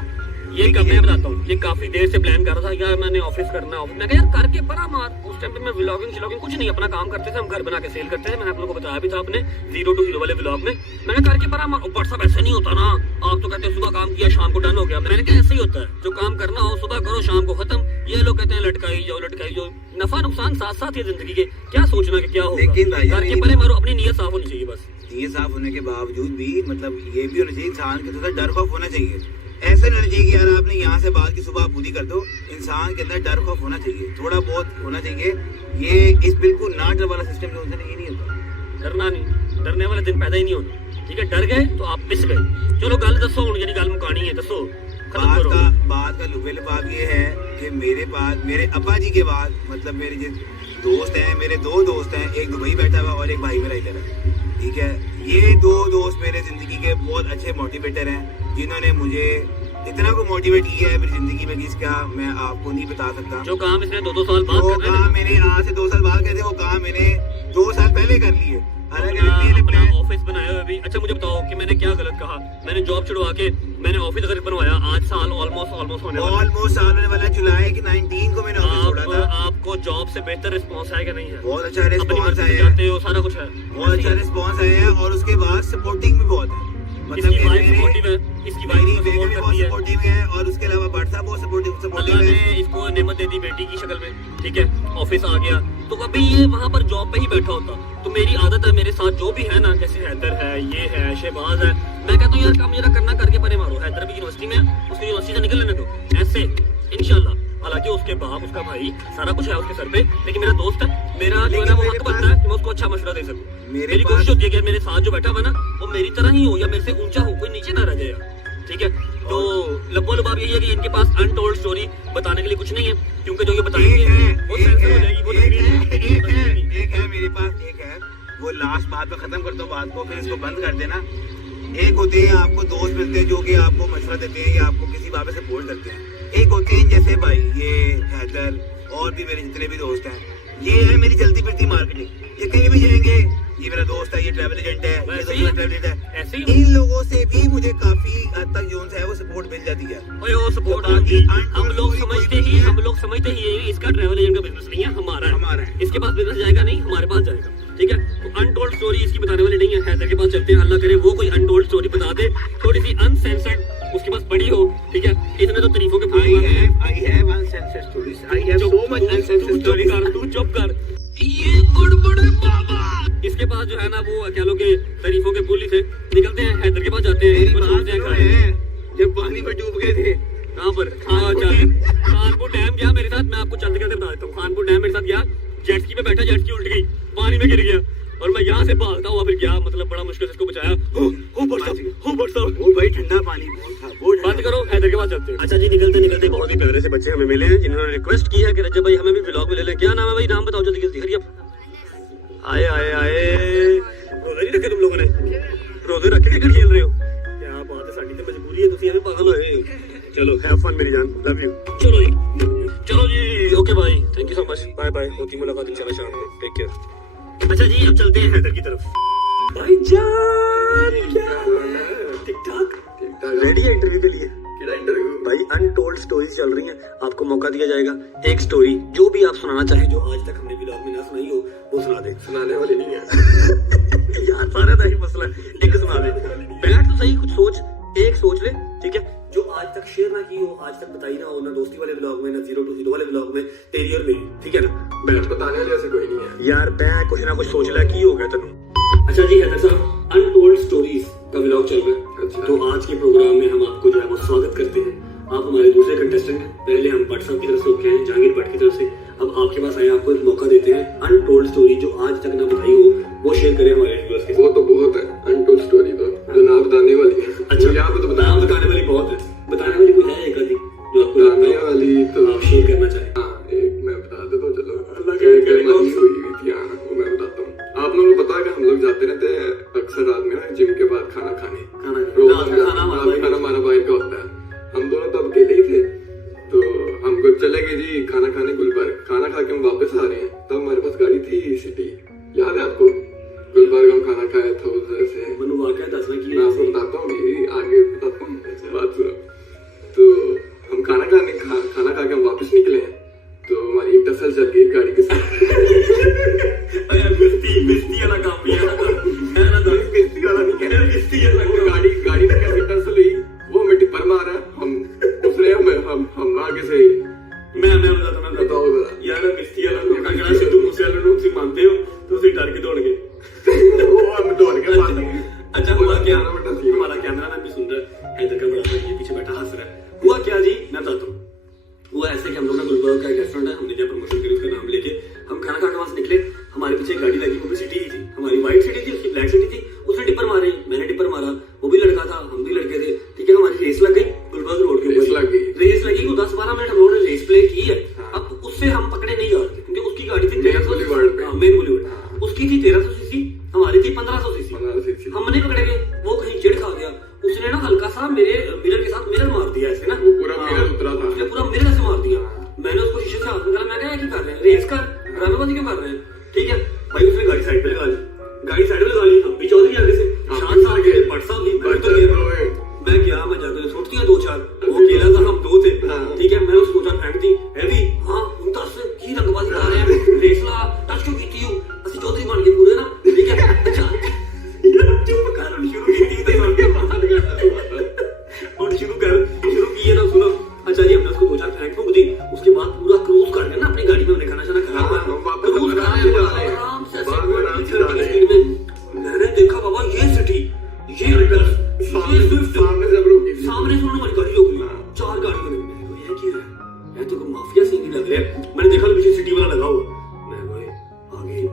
ये कब मैं बताता हूँ, ये काफी देर से प्लान कर रहा था यार मैंने ऑफिस करना है। मैं कहा यार करके परा मार। उस टाइम पे मैं व्लॉगिंग कुछ नहीं अपना काम करते थे, हम घर बना के सेल करते थे। मैंने आप लोगों को बताया भी था अपने 0 to 0 वाले व्लॉग में। मैंने करके परा मार। व्हाट्सएप ऐसा नहीं होता ना, आप तो कहते हैं सुबह काम किया शाम को डन हो गया। मैंने कहा ऐसे ही होता है, जो काम करना हो सुबह करो शाम को खत्म। ये लोग कहते हैं लटकाई जाओ। नफा नुकसान साथ साथ है जिंदगी के, क्या सोचना कि क्या होगा। करके परे मारो, अपनी नीयत साफ होनी चाहिए बस। नीयत साफ होने के बावजूद भी मतलब ये भी होना चाहिए इंसान के थोड़ा डर खौफ होना चाहिए। ऐसे नहीं होना चाहिए कि यार आपने यहाँ से बात की सुबह पूरी कर दो। इंसान के अंदर डर खौफ होना चाहिए, थोड़ा बहुत होना चाहिए। ये इस बिल्कुल ना डर वाला सिस्टम जो होता है ये नहीं होता। डरना नहीं, डरने वाले दिन पैदा ही नहीं होना, ठीक है। डर गए तो आप पिस गए। चलो गल दसो हुण, जेहड़ी गल मुकानी है दसो। बात का लुबे लबाब ये है कि मेरे अब्बा जी के बाद मतलब मेरे जो दोस्त हैं, मेरे 2 दोस्त हैं, एक दुबई बैठा हुआ और एक भाई मेरा इधर है, ठीक है। ये 2 दोस्त मेरे जिंदगी के बहुत अच्छे मोटिवेटर हैं, जिन्होंने मुझे इतना को मोटिवेट किया है मेरी जिंदगी में जिसका मैं आपको नहीं बता सकता। जो काम इसने 2 साल बाद वो काम मैंने आज से 2 साल बाद कहते, वो काम मैंने 2 साल पहले कर लिए। अपना ऑफिस बनाया हुआ भी। अच्छा मुझे बताओ कि मैंने क्या गलत कहा? मैंने जॉब छुड़वा के मैंने ऑफिस अगर बनवाया, आज साल ऑलमोस्ट होने वाला जुलाई की 19 को मैंने ऑफिस छोड़ा था। आपको जॉब से बेहतर रिस्पांस आया कि नहीं है? बहुत अच्छा रिस्पांस आया है, हो सारा कुछ है, बहुत अच्छा रिस्पांस आया है। और उसके बाद सपोर्टिंग भी बहुत है, मतलब इसकी वाइफ सपोर्टिव है और उसके अलावा व्हाट्सएप बहुत सपोर्टिव है। इसको नेमत दे दी बेटी की शक्ल में, ठीक है। ऑफिस आ गया तो कभी ये वहाँ पर जॉब पे ही बैठा होता। तो मेरी आदत है, मेरे साथ जो भी है ना, जैसे हैदर है, ये है, शहबाज है, मैं कहता हूँ यार काम जरा करना करके परे मारो। हैदर भी यूनिवर्सिटी में, उसको यूनिवर्सिटी से निकल लेने दो ऐसे इंशाल्लाह। हालांकि उसके बाप उसका भाई सारा कुछ है उसके सर पे, लेकिन मेरा दोस्त है, मेरा जो है ना वो हक बनता है कि मैं उसको अच्छा मशवरा दे सकूं। मेरी कोशिश होती है कि मेरे साथ जो बैठा हुआ ना वो मेरी तरह ही हो या मेरे से ऊंचा हो, कोई नीचे ना रह जाए यार, ठीक है। तो लब्बो लबाब यही है कि इनके पास अनटोल्ड स्टोरी बताने के लिए कुछ नहीं है, क्योंकि जो ये बताएंगे वो सेंसर हो जाएगी, वो एक है मेरे पास, एक है वो लास्ट बात पे खत्म करता हूँ बात को, फिर इसको बंद कर देना। एक होते हैं आपको दोस्त मिलते हैं जो कि आपको मशवरा देते हैं या आपको किसी बात पे सपोर्ट करते हैं। एक होते हैं जैसे भाई ये हैदर और भी मेरे जितने भी दोस्त हैं, ये है मेरी चलती फिरती मार्केटिंग, ये कहीं भी जाएंगे, ये मेरा दोस्त है, ये ट्रैवल एजेंट है, ये दूसरा ट्रैवल एजेंट है, ऐसे ही इन लोगों से भी मुझे काफी हद तक जो है वो सपोर्ट मिल जाती है। ओए वो सपोर्ट आती हम लोग समझते ही ये इसका ट्रैवल एजेंट का बिजनेस नहीं है, हमारा है। इसके पास बिजनेस जाएगा नहीं, हमारे पास जाएगा, ठीक है। तो अनटोल्ड स्टोरी इसकी बताने वाली नहीं है, हैदर के पास चलते हैं, अल्लाह करे वो कोई अनटोल्ड स्टोरी बता दे, थोड़ी सी अनसेंसर्ड उसके पास पड़ी हो, ठीक है। इतने तो तारीफों के फूल I have uncensored stories. I have so much uncensored stories. तू चुप कर, ये गड़बड़े बाबा। इसके पास जो है ना वो कह लो कि तारीफों के पुल ही थे। निकलते हैं हैदर के पास जाते हैं, मेरी उसको बात छोड़ते हैं सुनो घर। है, जब पानी में डूब गए थे कहाँ पर? हाँ खानपुर डैम गया मेरे साथ, मैं आपको चलते चलते बता देता हूँ। खानपुर डैम मेरे साथ गया, जेट स्की पे बैठा, जेट स्की उल्ट गई, पानी में गिर गया और मैं यहाँ से भागता हुआ फिर गया, मतलब बड़ा मुश्किल से इसको बचाया। वो भाई ठंडा पानी बहुत था, वो बात करो, हैदर के पास चलते हैं। अच्छा जी, निकलते निकलते बहुत ही प्यारे से बच्चे हमें मिले हैं जिन्होंने रिक्वेस्ट की है कि रजब भाई हमें भी व्लॉग में ले लें। क्या नाम है भाई? नाम बताओ जल्दी जल्दी। हरियप आए आए आए, रोजे नहीं रखे तुम लोगों ने? रोजे रख के खेल रहे हो? क्या बात है, साडी तो मजबूरी है, तुसी हमें पागल होए। चलो हैव फन मेरी जान, लव यू। चलो जी ओके भाई, thank you so much, bye bye, होती मुलाकात इंशाल्लाह शाम को, टेक केयर। अच्छा जी अब चलते हैं हैदर की तरफ। भाई जान ठीक ठाक रेडी है इंटरव्यू के लिए? भाई अनटोल्ड स्टोरीज चल रही हैं, आपको मौका दिया जाएगा एक स्टोरी जो भी आप सुनाना चाहे, जो आज तक हमने व्लॉग में ना सुनाई हो वो सुना दे। सुनाने वाली नहीं है यार, सारा था ही मसला, एक सुना दे। बैठ तो सही, कुछ सोच, एक सोच ले, ठीक है, जो आज तक शेयर ना की हो, आज तक बताई ना हो, ना दोस्ती वाले व्लॉग में, ना जीरो टू हीरो वाले व्लॉग में, तेरी और मेरी, ठीक है ना। बैठ बताने वाले ऐसे कोई नहीं है यार, बैठ कुछ ना कुछ सोच ले, की हो गया तेनू। अच्छा जी हैदर साहब, अनटोल्ड स्टोरीज का व्लॉग चल रहा है। अच्छा। तो आज के प्रोग्राम में हम आपको जो है वो स्वागत करते हैं। आप हमारे दूसरे कंटेस्टेंट हैं, पहले हम भट्ट साहब की तरफ से होके हैं, जहांगीर भट्ट की तरफ से, अब आपके पास आए, आपको एक मौका देते हैं अनटोल्ड स्टोरी जो आज तक ना बताई हो वो शेयर करें हमारे व्यूअर्स के साथ। वो तो बहुत है अनटोल्ड स्टोरी तो जो ना बताने वाली है। अच्छा यहाँ पे तो नाम बताने वाली बहुत है, बताने वाली कोई है एक आधी जो आपको बताने वाली तो आप शेयर करना चाहें? हाँ एक मैं बता देता हूँ, चलो हुई थी। हाँ वो मैं बताता हूँ। आप लोगों को पता है कि हम लोग जाते रहते हैं अक्सर रात में ना जिम के बाद खाना खाने, खाना हमारा भाई का होता है। हम दोनों तो अकेले ही थे, तो हमको चले गए जी खाना खाने गुलबर्ग। खाना खा के हम वापस आ रहे हैं, तब हमारे पास गाड़ी थी सिटी, याद है आपको? गुलबर्ग हम खाना खाया था उधर से। मनु वाकया दसना की मैं आपको बताता हूँ, आगे बताता हूँ, बात सुनो। तो हम खाना खा के हम वापस निकले हैं, तो हमारी एक टसल चल गई गाड़ी के साथ। बिस्ती वाला काम भी है ना, बिस्ती वाला नहीं कह रहा, बिस्ती वाला। वो गाड़ी ने कैसे टसल हुई, वो हमें टिप्पर मारा, हम दूसरे हम आगे से मैं बताओ यार, बिस्ती वाला अगर सिद्धू मूसेवाले लोग से मानते हो तो उसे डर के दौड़ गए। वो हम दौड़ के मान गए। अच्छा हुआ क्या, हमारा कैमरामैन भी सुन रहा है, हैदर का बड़ा भाई ये पीछे बैठा हंस रहा है। हुआ क्या जी, मैं बताता हूँ। हुआ ऐसे कि हम लोग ना गुलबर्ग का एक रेस्टोरेंट है, हमने जब प्रमोशन करी उसका नाम लेके हम खाना खा के वहां से निकले, हमारे पीछे एक गाड़ी लगी, वो भी सिटी ही थी, हमारी व्हाइट सिटी थी, उसकी ब्लैक सिटी थी। उसने टिप्पर मारे, मैंने टिप्पर मारा, वो भी लड़का था, हम भी लड़के थे, ठीक है। हमारी रेस लग गई गुलबर्ग रोड के ऊपर, रेस लगी वो 10-12 मिनट हम लोगों ने रेस प्ले की है। अब उससे हम पकड़े नहीं जा रहे क्योंकि उसकी गाड़ी थी 1300 मेन बुलेवार्ड, उसकी थी 1300 सीसी, हमारी थी 1500 सीसी। हम नहीं पकड़े गए, वो कहीं चिढ़ खा गया, उसने ना हल्का सा मेरे मिरर के साथ मिरर मार दिया ऐसे ना, पूरा मिरर उतरा था, उसने पूरा मिरर से मार दिया। मैंने उसको शीशे से हाथ निकाला, मैं कहा क्या कर रहे हैं, रेस कर, ड्रामेबाजी क्यों कर रहे हैं, ठीक है भाई। उसने गाड़ी साइड पे लगा ली, हम भी चौधरी आगे से शान साहब के भट्ट साहब भी मैं गया, मैं जाकर छोड़ती है 2-4, वो अकेला था, हम 2 थे, ठीक है। मैं उसको 2-4 फेंक दी, हैवी हाँ 10 की रंगबाजी कर रहे हैं, रेसला टच क्यों कीती हूं, असि चौधरी बन गए पूरे ना, ठीक है। अच्छा चुप कर, शुरू की थी और शुरू किए ना, सुनो। अच्छा जी हमने उसको 2-4 फेंक दी, उसके बाद पूरा क्रूज कर लिया ना अपनी गाड़ी में, हमने खाना शाना खा, क्रूज कर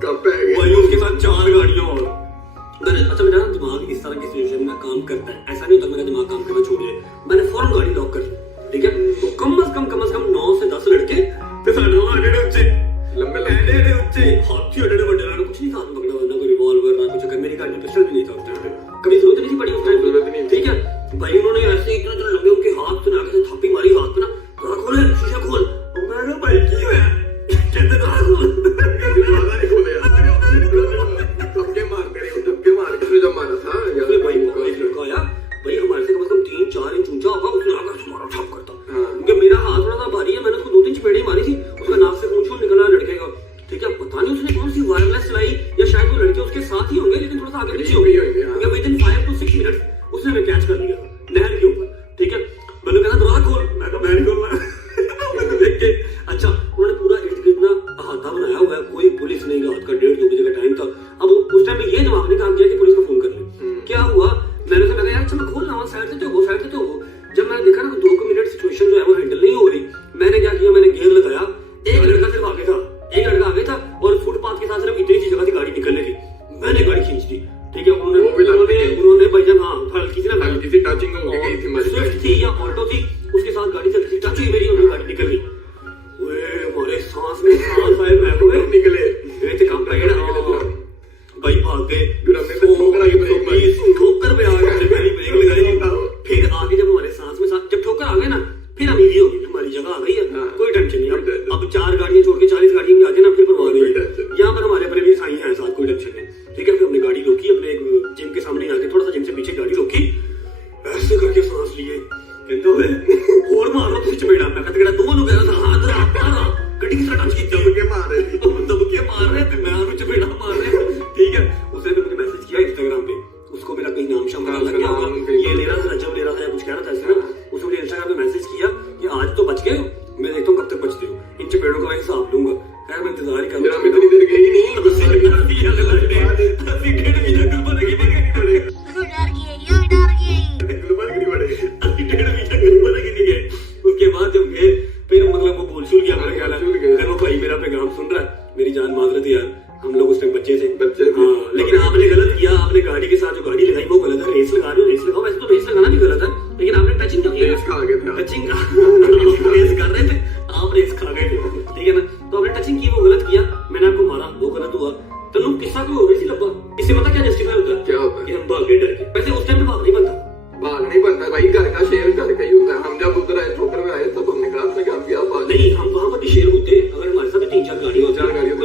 कब पे गए वही उसके साथ 4 गाड़ियां और अच्छा मेरा दिमाग इस तरह की सिचुएशन में काम करता है, ऐसा नहीं होता मेरा दिमाग काम करना छोड़ दे, मैंने फौरन गाड़ी लॉक कर ली, ठीक है। तो कम से कम 9 से 10 लड़के ते साडे नाल एडे ऊंचे लंबे एडे ऊंचे हाथी एडे बड़े ना कुछ नहीं था पकड़ा, ना कोई रिवॉल्वर ना कुछ, मेरी गाड़ी में पिस्टल भी नहीं था उस टाइम पे, कभी जरूरत नहीं पड़ी उस टाइम, जरूरत नहीं, ठीक है। भाई उन्होंने ऐसे इतने लंबे उनके हाथ से आके थापी मारी हाथ पे ना, खोल शीशा खोल, और मैं कहा भाई की है कहते खोल दरवाजा नहीं खोले धक्के मार के जब मारा था यार भाई एक लड़का आया भाई हमारे से कम 3-4 इंच ऊंचा होगा, उसने आकर हमारा ठप करता, क्योंकि मेरा हाथ थोड़ा सा भारी है, मैंने उसको 2-3 चपेड़े मारी थी, उसका नाक से खून छूट निकला लड़के का, ठीक है। पता नहीं उसने कौन सी वायरलेस चलाई या शायद वो लड़के उसके साथ ही होंगे लेकिन थोड़ा सा आगे पीछे हो गए, विद इन 5 to 6 मिनट उसने हमें कैच कर लिया नहर के ऊपर, ठीक है। मैंने कहा दरवाजा खोल, मैं कहा मैं नहीं खोलना देख के। अच्छा उन्होंने पूरा इर्द गिर्द ना अहाता बनाया हुआ है, कोई पुलिस नहीं, रात का 1:30-2 बजे का टाइम था। अब उस टाइम में ये दिमाग ने काम किया कि पुलिस को फोन कर ले, क्या हुआ मैंने कहा यार अच्छा मैं खोल रहा हूँ, साइड से तो हो साइड से तो हो। जब मैंने देखा ना 2 मिनट सिचुएशन जो है वो हैंडल नहीं हो रही, मैंने क्या किया, मैंने गेयर लगाया, एक लड़का सिर्फ आगे था और फुटपाथ के साथ सिर्फ इतनी सी जगह थी गाड़ी निकलने की, मैंने गाड़ी खींच दी, ठीक है। उन्होंने भाईजान हाँ हल्की सी ना हल्की सी टचिंग हो गई थी हमारी स्विफ्ट थी या ऑल्टो थी, उसके साथ गाड़ी चलती थी, टच हुई मेरी और गाड़ी निकल गई, हमारे सांस में सांस आए, मैं को निकले काम लगे भाई भाग गए, ठोकर पे आ गए, पहली ब्रेक लगाई, फिर आगे जब हमारे सांस में जब ठोकर आ गए ना फिर हम इजी हो गई, हमारी जगह आ गई है, कोई टेंशन नहीं। अब 4 गाड़ियां छोड़ के 40 गाड़ियां में आ जाए ना फिर परवाह नहीं है, यहाँ पर हमारे अपने भी साई हैं साथ, कोई टेंशन नहीं, ठीक है। फिर हमने गाड़ी रोकी, अपने जिम के सामने आके थोड़ा सा जिम से पीछे गाड़ी रोकी, ऐसे करके सांस लिए, कहते और मारो तुझे चपेड़ा, मैं कहता दो लोग गड्डी की तरह टच की दबके मार रहे थे, मैं उन्हें चपेड़ा मार रहे, ठीक है। उसने मुझे मैसेज किया इंस्टाग्राम पे, उसको मेरा कहीं नाम शाम लग गया होगा, ये ले रहा था जब ले रहा था या कुछ कह रहा था ऐसे ना, उसने मुझे इंस्टाग्राम पे मैसेज किया कि आज तो बच गए, मैं देखता हूँ कब तक बचते हो, इन चपेड़ों का मैं हिसाब लूंगा। खैर मैं इंतजार ही कर रहा हूँ, इतनी देर गई नहीं, उसके बाद जब गए फिर मतलब वो बोल शुरू किया, मेरा ख्याल है भाई मेरा पैगाम सुन रहा है, मेरी जान माजरत यार, हम लोग उस टाइम बच्चे थे हाँ, लेकिन आपने गलत किया, आपने गाड़ी के साथ जो गाड़ी लगाई वो गलत है, रेस लगा रहे हो रेस लगाओ, वैसे तो रेस लगाना भी गलत है, लेकिन आपने टचिंग क्यों किया, टचिंग रेस कर रहे थे आप, रेस खा गए थे, ठीक है ना। तो आपने टचिंग की वो गलत किया, मैंने आपको मारा वो गलत हुआ, तो लोग किस्सा को हो गई थी लब्बा, इससे पता क्या जस्टिफाई होता है, क्या होता है कि हम भाग गए डर के, वैसे उस टाइम पे भाग नहीं बनता भाई, घर का शेर घर का ही होता है। हम जब उधर आए ठोकर में आए तब हमने कहा था कि आप क्या बात नहीं, हम वहां पर भी शेर होते, अगर हमारे साथ 3-4 गाड़ियां होती,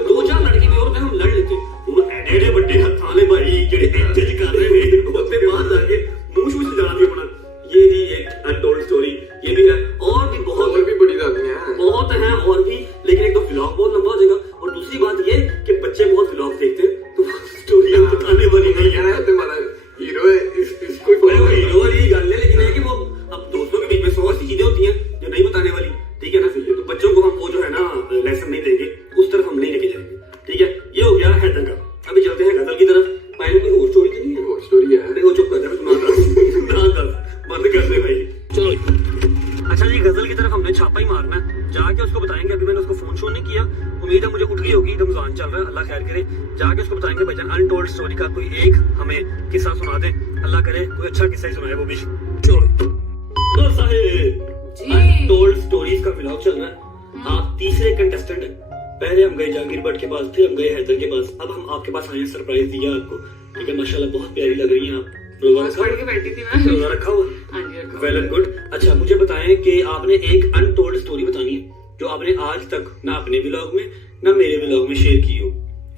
2-4 लड़के भी और हम लड़ लेते, हम एडे बड़े हथाले भाई जेडे एंजज कर रहे ने उससे बाहर जाके मुंह से जाना भी अपना, ये जी एक अनटोल्ड स्टोरी, ये भी है और भी बहुत भी बड़ी जाती हैं, बहुत हैं और भी, लेकिन एक तो व्लॉग बहुत लंबा हो जाएगा, और दूसरी बात ये कि बच्चे बहुत व्लॉग देखते हैं तो स्टोरी बताने वाली नहीं है, तुम्हारा हीरो है इसको हीरो वाली गल है, लेकिन है कि वो अब दोस्तों के बीच में 100 ऐसी चीजें होती हैं जो नहीं बताने वाली, ठीक है ना। तो बच्चों को हम वो जो है ना लेसन नहीं देंगे, उस तरफ हम नहीं लेके जाएंगे, ठीक है। ये हो गया हैदर का, अभी चलते हैं गजल की तरफ। पायल कोई और स्टोरी तो नहीं है, स्टोरी है, वो चुप कर जा, बंद कर दे भाई, चलो। अच्छा जी गजल की तरफ हमने छापा ही मारना है, जाके उसको बताएंगे, अभी मैंने उसको फोन शो नहीं किया, उम्मीद है मुझे उठ गई होगी, रमजान चल रहा है, अल्लाह खैर करे, जाके उसको बताएंगे भाईजान अनटोल्ड स्टोरी का कोई एक हमें किस्सा सुना दे, अल्लाह करे कोई अच्छा किस्सा ही सुनाए वो भी। अनटोल्ड स्टोरीज का व्लॉग चल रहा है, आप तीसरे कंटेस्टेंट हैं, पहले हम गए जहांगीर भट्ट के पास, फिर हम गए हैदर के पास, अब हम आपके पास आए हैं, सरप्राइज दिया आपको, ठीक है। माशाल्लाह बहुत प्यारी लग रही हैं आप, रोजा रखा हुआ, वेल एंड गुड। अच्छा मुझे बताएं कि आपने एक अनटोल्ड स्टोरी बतानी है जो आपने आज तक ना अपने व्लॉग में ना मेरे व्लॉग में शेयर की हो,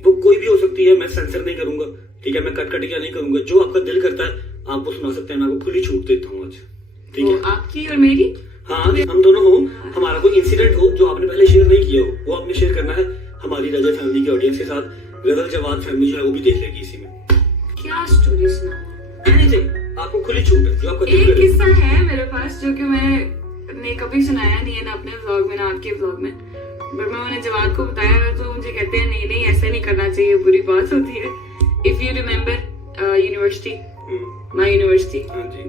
वो कोई भी हो सकती है, मैं सेंसर नहीं करूंगा, ठीक है, मैं कट कटिया नहीं करूंगा, जो आपका दिल करता है आप वो सुना सकते हैं, मैं आपको खुली छूट देता हूँ आज, ठीक है। आपकी और मेरी, हाँ हम दोनों हो, हमारा कोई इंसिडेंट हो जो आपने पहले शेयर नहीं किया हो, वो आपने शेयर करना है हमारी रजा फैमिली के ऑडियंस के साथ, गजल जवाद फैमिली जो है वो भी देख लेगी इसी में। क्या स्टोरी सुनाऊं? एनीथिंग, आपको खुली छूट है, जो आपका दिल एक करे। किस्सा है मेरे पास जो कि मैंने कभी सुनाया नहीं है, ना अपने व्लॉग में ना आपके व्लॉग में, बट मैं उन्हें जवाद को बताया तो मुझे कहते हैं नहीं ऐसे नहीं करना चाहिए, बुरी बात होती है। If you remember university, my university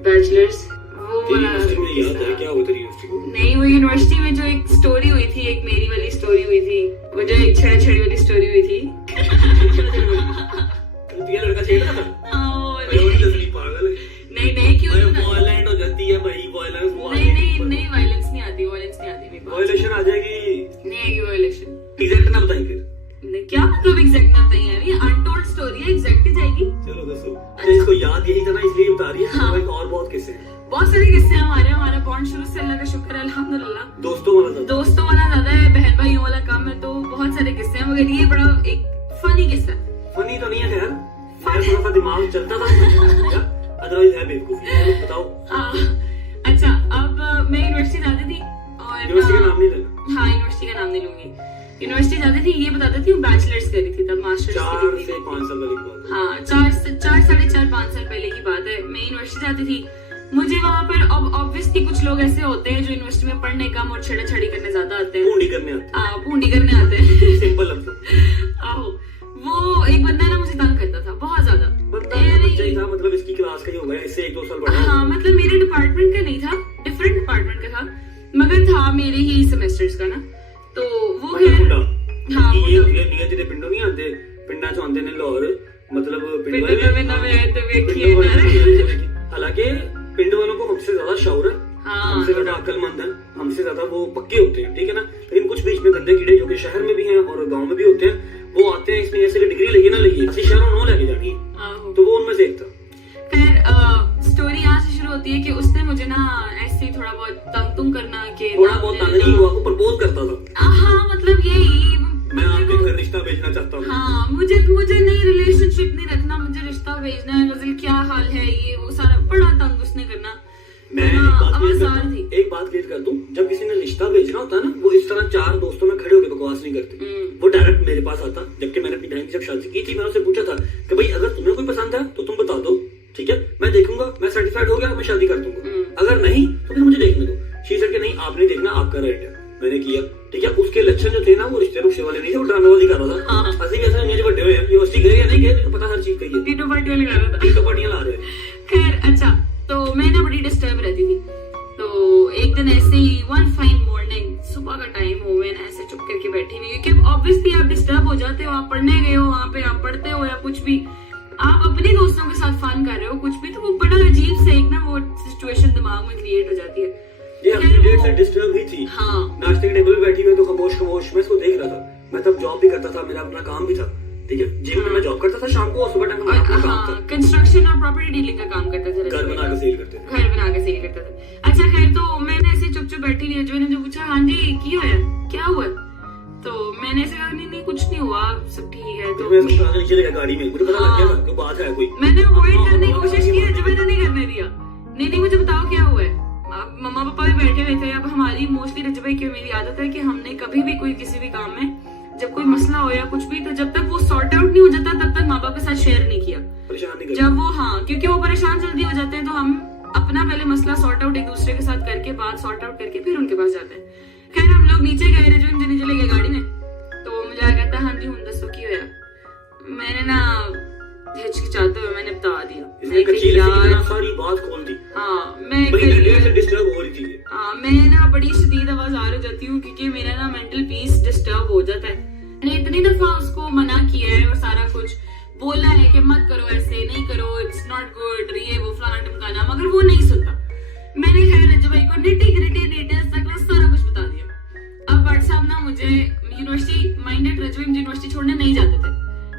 bachelors, वो वाला याद है क्या हुआ तेरी यूनिवर्सिटी को? नहीं, वो यूनिवर्सिटी में जो एक स्टोरी हुई थी, एक मेरी वाली स्टोरी हुई थी, वो जो एक छड़ी वाली स्टोरी हुई थी मतलब एग्जैक्ट नहीं है, ये अनटोल्ड स्टोरी है, एग्जैक्ट ही जाएगी। चलो दसो। अच्छा इसको याद यही था ना इसलिए बता रही है। हाँ। तो और बहुत किस्से हैं। बहुत सारे किस्से हैं हमारे, हमारा बॉन्ड शुरू से अल्लाह का शुक्र है अल्हम्दुलिल्लाह दोस्तों वाला था। दोस्तों वाला ज्यादा है, बहन भाइयों वाला कम है, तो बहुत सारे किस्से हैं, मगर ये बड़ा एक फनी किस्सा है। फनी तो नहीं है खैर, मेरा थोड़ा सा दिमाग चलता था, अदरवाइज है बेवकूफी। बताओ। अच्छा अब मैं यूनिवर्सिटी जाती थी और यूनिवर्सिटी का नाम नहीं लेना। हाँ यूनिवर्सिटी का नाम नहीं लूंगी। यूनिवर्सिटी जाती थी, ये बताती थी, बैचलर्स करी थी तब, मास्टर्स 4 से 5 साल पहले की बात है। हाँ 4 साढ़े 4 5 साल पहले की बात है। मैं यूनिवर्सिटी जाती थी, मुझे वहाँ पर ऑब्वियसली कुछ लोग ऐसे होते हैं जो यूनिवर्सिटी में पढ़ने कम और छेड़ा-छाड़ी करने ज्यादा आते हैं, पूंडी करने आते हाँ पूंडी करने आते हैं। सिंपल लफ्ज। आहो, वो एक बंदा ना मुझे तंग करता था बहुत ज्यादा। बंदा बच्चा ही था, मतलब इसकी क्लास का ही हो गया, इससे 1-2 साल बड़ा। हाँ मतलब मेरे डिपार्टमेंट का नहीं था, डिफरेंट डिपार्टमेंट का था, मगर था मेरे ही सेमेस्टर्स का ना, तो वो हाँ ये तेरे पिंडों नहीं आते, पिंडा चो आंदे ने लाहौर, मतलब पिंड वाले। हालांकि पिंड वालों को हमसे ज्यादा शौर है, हमसे ज्यादा अक्लमंद है, हमसे ज्यादा वो पक्के होते हैं, ठीक है ना। लेकिन कुछ बीच में गंदे कीड़े जो कि शहर में भी हैं और गांव में भी होते हैं, वो आते हैं इसमें ऐसे डिग्री लेके ना लेगी, ऐसी शहरों नो लेके जानी है, तो वो उनमें से एक था। खैर स्टोरी यहाँ से शुरू होती है कि उसने मुझे ना ऐसे ही थोड़ा बहुत तंग करना के थोड़ा बहुत तंग नहीं हुआ, वो प्रपोज करता था। हाँ मतलब यही मैं आपके घर रिश्ता भेजना चाहता हूँ। हाँ मुझे नहीं रिलेशनशिप नहीं रखना, मुझे रिश्ता भेजना है, गजल क्या हाल है, ये वो सारा बड़ा तंग उसने करना। मैं एक बात क्लियर कर दूं, जब किसी ने रिश्ता भेजना होता है ना, वो इस तरह 4 दोस्तों में खड़े होकर बकवास नहीं करते, वो डायरेक्ट मेरे पास आता। जबकि मैंने अपनी बहन की जब शादी की थी, मैंने उससे पूछा था कि भाई अगर तुम्हें कोई पसंद है तो तुम बता दो, ठीक है, मैं देखूंगा, मैं सर्टिफाइड हो गया मैं शादी कर दूंगा, अगर नहीं तो फिर मुझे देखने दो। शी सेड कि नहीं आपने देखना, आपका राइट है। मैंने किया, ठीक है। उसके लक्षण जो थे ना वो रिश्ते रुश्ते वाले नहीं थे, वो ड्रामेबाजी कर रहा था। ऐसे ही ऐसा नहीं बड़े हुए हैं, यूनिवर्सिटी गए या नहीं गए तो पता हर चीज का ही है, टीटो पार्टी वाले कर रहा था, टीटो पार्टियां ला रहे हैं। खैर अच्छा, तो मैं ना बड़ी डिस्टर्ब रहती थी, तो एक दिन ऐसे ही वन फाइन मॉर्निंग, सुबह का टाइम हो, मैं ऐसे चुप करके बैठी हुई, क्योंकि ऑब्वियसली आप डिस्टर्ब हो जाते हो, आप पढ़ने गए हो, वहाँ पे आप पढ़ते हो या कुछ भी, आप अपने दोस्तों के साथ फन कर रहे हो कुछ भी, तो वो बड़ा अजीब से एक ना वो सिचुएशन दिमाग में क्रिएट हो जाती है। ये अपनी डेट से डिस्टर्ब ही थी। हाँ नाश्ते के टेबल पे बैठी हुई तो खामोश मैं इसको देख रहा था। मैं तब जॉब भी करता था, मेरा अपना काम भी था, ठीक है, जिम में मैं जॉब करता था शाम को, और सुबह टाइम मेरा अपना काम था, कंस्ट्रक्शन और प्रॉपर्टी डीलिंग का काम करते थे, घर बना के सेल करते थे, घर बना के सेल करते थे। अच्छा खैर, तो मैंने ऐसे चुप चुप बैठी हुई, जो जो पूछा हाँ जी की हुआ क्या हुआ, तो मैंने ऐसे कहा नहीं कुछ नहीं हुआ, सब ठीक है। तो मैं उसको नीचे लगा गाड़ी में, मुझे पता लग गया था कि बात है कोई। मैंने अवॉइड करने की कोशिश की, जो मैंने नहीं करने दिया, नहीं मुझे बताओ क्या हुआ है। मम्मा पापा भी बैठे हुए थे। अब हमारी मोस्टली रजब भाई की मेरी आदत है कि हमने कभी भी कोई किसी भी काम में जब कोई मसला हो या कुछ भी, तो जब तक वो सॉर्ट आउट नहीं हो जाता तब तक माँ बाप के साथ शेयर नहीं किया, परेशान नहीं जब वो हाँ, क्योंकि वो परेशान जल्दी हो जाते हैं, तो हम अपना पहले मसला सॉर्ट आउट एक दूसरे के साथ करके, बात सॉर्ट आउट करके फिर उनके पास जाते हैं। खैर हम लोग नीचे गए, रजब नीचे ले गए गाड़ी में, तो मुझे कहता हाँ जी हूँ दसो की होया। मैंने ना हिचकिचाते हुए मैंने बता दिया, सारी बात खोल दी। हाँ मैं डिस्टर्ब हो रही थी। हाँ मैं ना बड़ी शदीद आवाज़ हो जाती हूँ, क्योंकि मेरा ना मेंटल पीस डिस्टर्ब हो जाता है। मैंने इतनी दफा उसको मना किया है और सारा कुछ बोला है कि मत करो, ऐसे नहीं करो, इट्स नॉट गुड, ये वो फलाना ढमकाना, मगर वो नहीं सुनता। मैंने खैर रजब भाई को निटी ग्रिटी डिटेल्स तक सारा कुछ बता दिया। अब व्हाट्सएप ना मुझे यूनिवर्सिटी माइंडेड रजब भाई यूनिवर्सिटी छोड़ने नहीं जाते थे,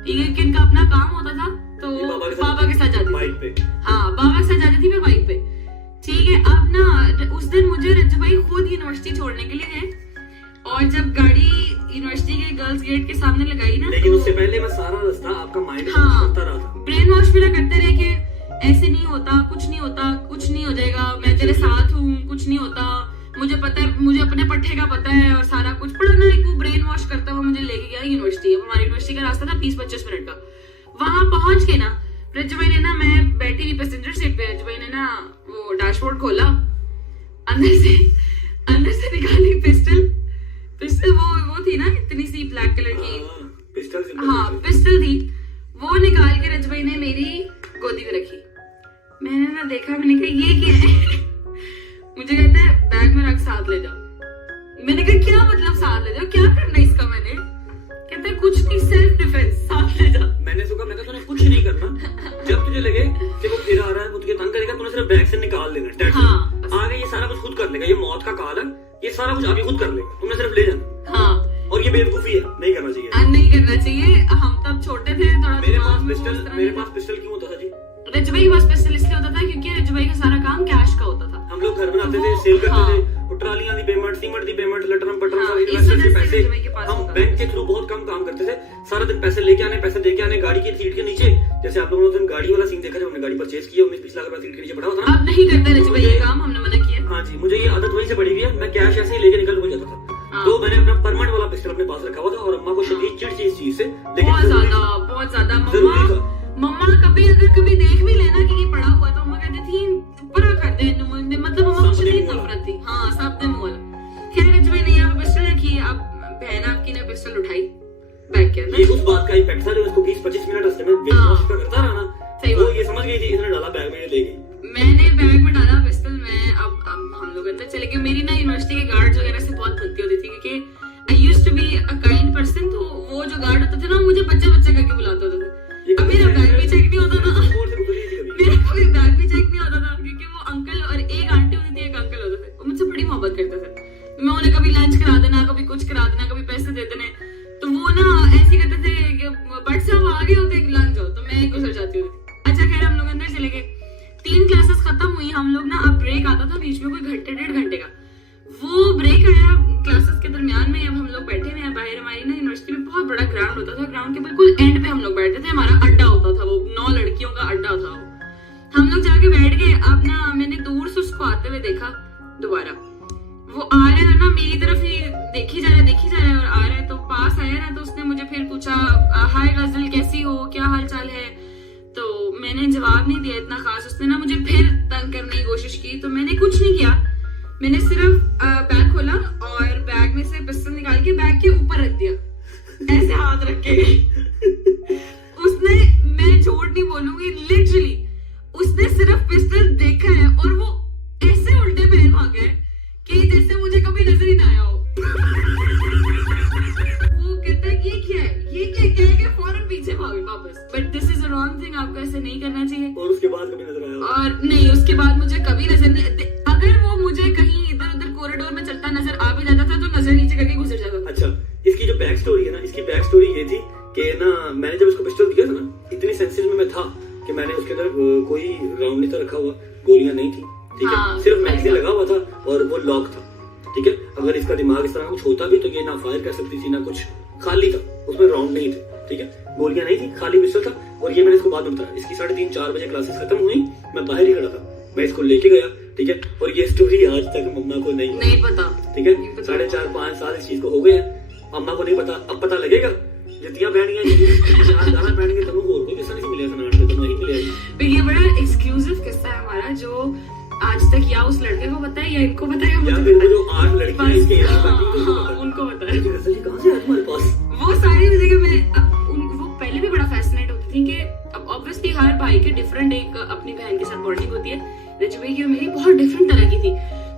ठीक है, कि इनका अपना काम होता था, तो बाबा के साथ जाती थी। हाँ बाबा के साथ जाती थी मैं बाइक पे, ठीक है। अब ना उस दिन मुझे रजब भाई खुद यूनिवर्सिटी छोड़ने के लिए गए, और जब गाड़ी यूनिवर्सिटी के गर्ल्स गेट के सामने लगाई ना, लेकिन तो उससे पहले मैं सारा रास्ता आपका माइंड हाँ, करता रहा था, ब्रेन वॉश मेरा करते रहे कि ऐसे नहीं होता, कुछ नहीं होता, कुछ नहीं हो जाएगा, मैं तेरे साथ हूँ, कुछ नहीं होता, मुझे पता है, मुझे अपने पट्टे का पता है, और सारा कुछ पढ़ा ना, एक ब्रेन वॉश करता हुआ मुझे लेके गया यूनिवर्सिटी। अब हमारी यूनिवर्सिटी का रास्ता था 20-25 मिनट का। वहां पहुंच के ना रजब भाई ने ना, मैं बैठी हुई पैसेंजर सीट पे, रजब भाई ने ना वो डैशबोर्ड खोला, अंदर से निकाली पिस्टल वो थी ना इतनी सी ब्लैक कलर की पिस्टल थी, वो निकाल के रजब भाई ने मेरी गोदी में रखी। मैंने ना देखा, मैंने कहा ये क्या है। मुझे कहता है बैग में रख, साथ ले जाओ। मैंने कहा क्या मतलब साथ ले जाओ, क्या करना है इसका। मैंने कहता है कुछ नहीं, सेल्फ डिफेंस, साथ ले जा। मैंने सोचा, मैं तूने कुछ नहीं करना, जब तुझे लगे कि वो फिर आ रहा है, वो तुझे तंग करेगा, तूने सिर्फ बैग से निकाल लेना, हाँ, आगे ये सारा कुछ खुद कर लेगा, ये मौत का काल है, ये सारा कुछ आगे खुद कर लेगा, तुमने सिर्फ ले जाना। हाँ, और ये बेवकूफी है, नहीं करना चाहिए, नहीं करना चाहिए। करते थे, और ट्रालियां दी पेमेंट, सीमेंट दी पेमेंट, लटरम पटरम सारे इन्वेस्टर के पैसे हम बैंक के थ्रू बहुत कम काम करते थे। सारा दिन पैसे लेके आने, पैसे देके आने, गाड़ी की सीट के नीचे, जैसे आप लोगों ने गाड़ी वाला सीन देखा, जब हमने गाड़ी परचेज किया 19-20 लाख रुपए सीट के नीचे पड़ा होता अब नहीं करते रजी भाई ये काम, हमने मना किया। हाँ जी, मुझे ये आदत वहीं से पड़ी हुई है, मैं कैश ऐसे ही लेके निकल हो जाता था। तो मैंने अपना परमानेंट वाला पिस्टल अपने पास रखा हुआ था, और अम्मा को शदीद चिढ़ थी इस चीज से, बहुत ज्यादा मम्मा कभी देख भी लेना कि ये पड़ा हुआ तो मम्मा कहती थी पूरा कर दे, मतलब मम्मा को शदीद नफरत थी। हाँ, सब दिन वाला। खैर रजी भाई ने यहाँ पे पिस्टल रखी, अब बहन आपकी ने पिस्टल उठाई, बैग के अंदर। ये उस बात का इम्पैक्ट था जो इसको 20-25 मिनट रास्ते में वेट वॉश करता रहा ना, वो ये समझ गई थी, इसने डाला बैग में, ले गई। मैंने बैग में डाला पिस्टल, मैं अब हम लोग अंदर चले गए। मेरी ना यूनिवर्सिटी के गार्ड्स वगैरह से बहुत बनती होती थी, क्योंकि I used to be a kind person, तो वो जो गार्ड होते थे ना, मुझे बच्चा करके बुलाते होते थे। अब मेरा बैग भी चेक नहीं होता था, मेरा कभी बैग भी चेक नहीं होता था, क्योंकि वो अंकल और एक आंटी होती थी, एक अंकल होते थे, वो मुझसे बड़ी मोहब्बत करते थे। मैं उन्हें कभी लंच करा देना, कभी कुछ करा देना, कभी पैसे दे देने, तो वो ना ऐसे कहते थे कि बट साहब आगे होते लंच जाओ, तो मैं गुजर जाती होती। अच्छा खैर हम लोग अंदर चले गए, 3 क्लासेस खत्म हुई, हम लोग ना, अब ब्रेक आता था बीच में कोई घंटे 1.5 घंटे का, वो ब्रेक आया क्लासेस के दरमियान में। अब हम लोग बैठे हुए हैं बाहर, हमारी ना यूनिवर्सिटी में बहुत बड़ा ग्राउंड होता था, ग्राउंड के बिल्कुल एंड पे हम लोग बैठते थे, हमारा अड्डा होता था, वो 9 लड़कियों का अड्डा था वो। हम लोग जाके बैठ गए। अब ना मैंने दूर से उसको आते हुए देखा, दोबारा वो आ रहा है ना, मेरी तरफ ही देखी जा रहा है और आ रहा है, तो पास आया ना, तो उसने मुझे फिर पूछा, हाय गजल कैसी हो, क्या हाल चाल है। तो मैंने जवाब नहीं दिया इतना खास, उसने ना मुझे फिर तंग करने की कोशिश की, तो मैंने कुछ नहीं किया, मैंने सिर्फ बैग खोला और बैग में से पिस्टल निकाल के बैग के ऊपर रख दिया, ऐसे हाथ रख के। उसने, मैं झूठ नहीं बोलूंगी, लिटरली उसने सिर्फ पिस्टल देखा है और वो ऐसे उल्टे पैर भागा है कि जैसे मुझे कभी नजर ही ना आया हो। वो कहता है ये क्या है, फौरन पीछे भागे वापस। But this is a wrong thing, आपको ऐसे नहीं करना चाहिए। और उसके बाद कभी नजर आया? और नहीं, उसके बाद मुझे कभी नजर नहीं, अगर वो मुझे कहीं इधर उधर कॉरिडोर में चलता नजर आ भी जाता था तो नजर नीचे करके गुजर जाता था। अच्छा, इसकी जो बैक स्टोरी है ना, इसकी बैक स्टोरी ये थी कि ना, मैंने जब उसको पिस्टल दिया था ना, इतनी सेंसेस में मैं था कि मैंने उसके अंदर कोई राउंड नहीं था रखा हुआ, गोलियां नहीं थी, ठीक है, सिर्फ मैगजीन लगा हुआ था और वो लॉक था, ठीक है। अगर इसका दिमाग इस तरह कुछ होता भी तो ये ना फायर कर सकती थी ना कुछ, खाली था, उसमें राउंड नहीं थे, ठीक है, गोलियां नहीं थी, खाली पिस्टल था। और ये मैंने इसको बाद में बताया, इसकी 3:30-4 बजे क्लासेस खत्म हुई, मैं बाहर ही खड़ा था, मैं इसको लेके गया, ठीक है। और ये स्टोरी आज तक मम्मा को नहीं पता, ठीक है, 4.5-5 साल इस चीज को हो गए हैं, अम्मा को नहीं पता। अब पता लगेगा, जितियां बहनियां गाना पहनेंगे तो और कोई किस्सा नहीं मिलेगा, सनाट से तो नहीं मिलेगा। ये बड़ा एक्सक्लूसिव किस्सा है हमारा, जो आज तक या उस लड़के को पता है या इनको पता है, मुझे फिर वो जो 8 लड़कियां इसके उनको पता है। कहां से है तुम्हारे पास वो सारी जगह मैं वो पहले भी बड़ा फैसिनेट होती थी कि अब ऑब्वियसली हर भाई के डिफरेंट एक अपनी बहन के साथ बॉन्डिंग होती है। रजू भाई की और मेरी बहुत डिफरेंट तरह की थी,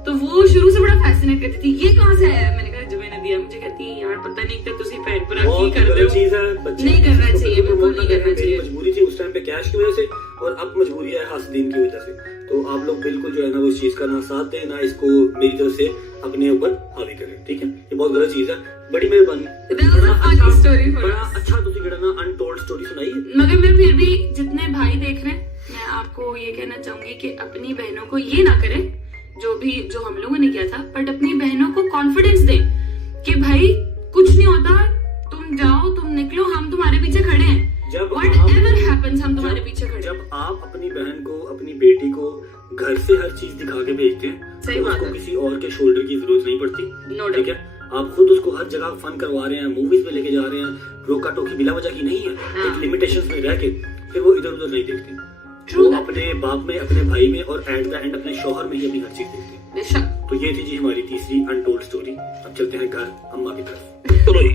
तो वो शुरू से बड़ा फैसिनेट करती थी, ये कहां से आया है। मैंने कहा रजू भाई ने दिया, मुझे कहती है यार पता नहीं कि तुसी पैर पर की करते हो, चीज है, नहीं करना चाहिए, बिल्कुल नहीं करना चाहिए। मजबूरी थी उस टाइम पे कैश की वजह से, और अब मजबूरी है हासिदीन की वजह से। तो आप लोग बिल्कुल जो है ना वो इस चीज का ना साथ दें, ना इसको मेरी तरफ से अपने ऊपर हावी करें, ठीक है। ये बहुत गलत चीज है, बड़ी मेहरबानी, बड़ा अच्छा तुसी केड़ा ना अनटोल्ड स्टोरी सुनाई। मगर मैं फिर भी जितने भाई देख रहे हैं, मैं आपको ये कहना चाहूंगी कि अपनी बहनों को ये ना करें जो हम लोगों ने किया था, बट अपनी बहनों को कॉन्फिडेंस दें कि भाई कुछ नहीं होता, तुम जाओ, तुम निकलो, हम तुम्हारे पीछे खड़े हैं, व्हाटएवर हैपेंस हम तुम्हारे पीछे खड़े हैं। जब आप अपनी बहन को, अपनी बेटी को घर से हर चीज दिखा के भेजते हैं, सही तो बात उसको है, किसी और के शोल्डर की जरूरत नहीं पड़ती, ठीक है। आप खुद उसको हर जगह फन करवा रहे हैं, मूवीज में लेके जा रहे हैं, रोका टोकी बिला वजह की नहीं है, एक लिमिटेशंस में रह के, फिर वो इधर उधर नहीं देखती, वो अपने बाप में, अपने भाई में और एट द एंड अपने शौहर में ही अपनी हर चीज देखती है। तो ये थी जी हमारी तीसरी अनटोल्ड स्टोरी। अब चलते हैं घर अम्मा की तरफ। चलो जी।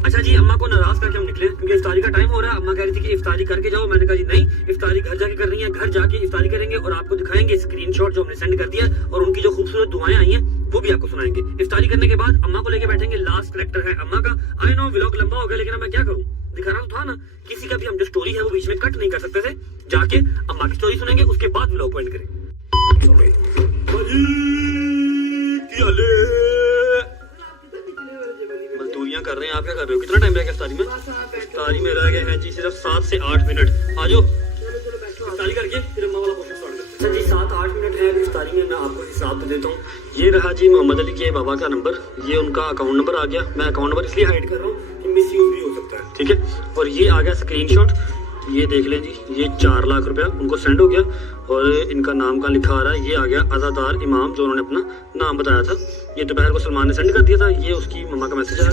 अच्छा जी, अम्मा को नाराज करके हम निकले क्योंकि इफ्तारी का टाइम हो रहा है। अम्मा कह रही थी कि इफ्तारी करके जाओ, मैंने कहा जी नहीं, इफ्तारी घर जाके करनी है, घर जाके इफ्तारी करेंगे और आपको दिखाएंगे स्क्रीनशॉट जो हमने सेंड कर दिया, और उनकी जो खूबसूरत दुआएं आई हैं वो भी आपको सुनाएंगे। इफ्तारी करने के बाद अम्मा को लेके बैठेंगे, लास्ट कैरेक्टर है अम्मा का। आई नो व्लॉग लंबा हो गया, लेकिन मैं क्या करूं, दिखाना तो था ना, किसी का भी हम जो स्टोरी है वो बीच में कट नहीं कर सकते थे। जाके अम्मा की स्टोरी सुनेंगे, उसके बाद व्लॉग एंड करेंगे। मजदूरियां कर रहे हैं, आप क्या कर रहे हो? कितना टाइम रह गया इफ्तारी में? इफ्तारी में रह गए हैं जी सिर्फ 7 से 8 मिनट। आ जाओ इफ्तारी करके फिर अम्मा वाला पोर्शन स्टार्ट करते हैं। अच्छा जी, 7 7-8 मिनट है अभी इफ्तारी में, मैं आपको हिसाब दे देता हूँ। ये रहा जी मोहम्मद अली के बाबा का नंबर, ये उनका अकाउंट नंबर आ गया। मैं अकाउंट नंबर इसलिए हाइड कर रहा हूँ कि मिस यूज भी हो सकता है, ठीक है। और ये आ गया स्क्रीनशॉट, ये देख लें जी, ये 4 लाख रुपया उनको सेंड हो गया। और इनका नाम का लिखा आ रहा है, ये आ गया अज़ादार इमाम, जो उन्होंने अपना नाम बताया था। ये दोपहर को सलमान ने सेंड कर दिया था, ये उसकी मम्मा का मैसेज आया।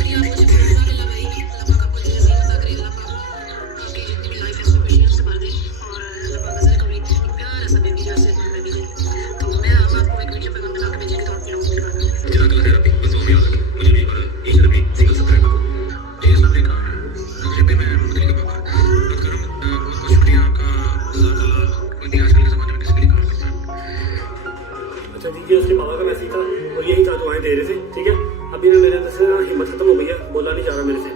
अच्छा जी, ये उसके बाबा का मैसेज था और यही था दुआएं दे रहे थे, ठीक है। अभी ना मेरे से ना हिम्मत खत्म हो गई है, बोला नहीं जा रहा मेरे से।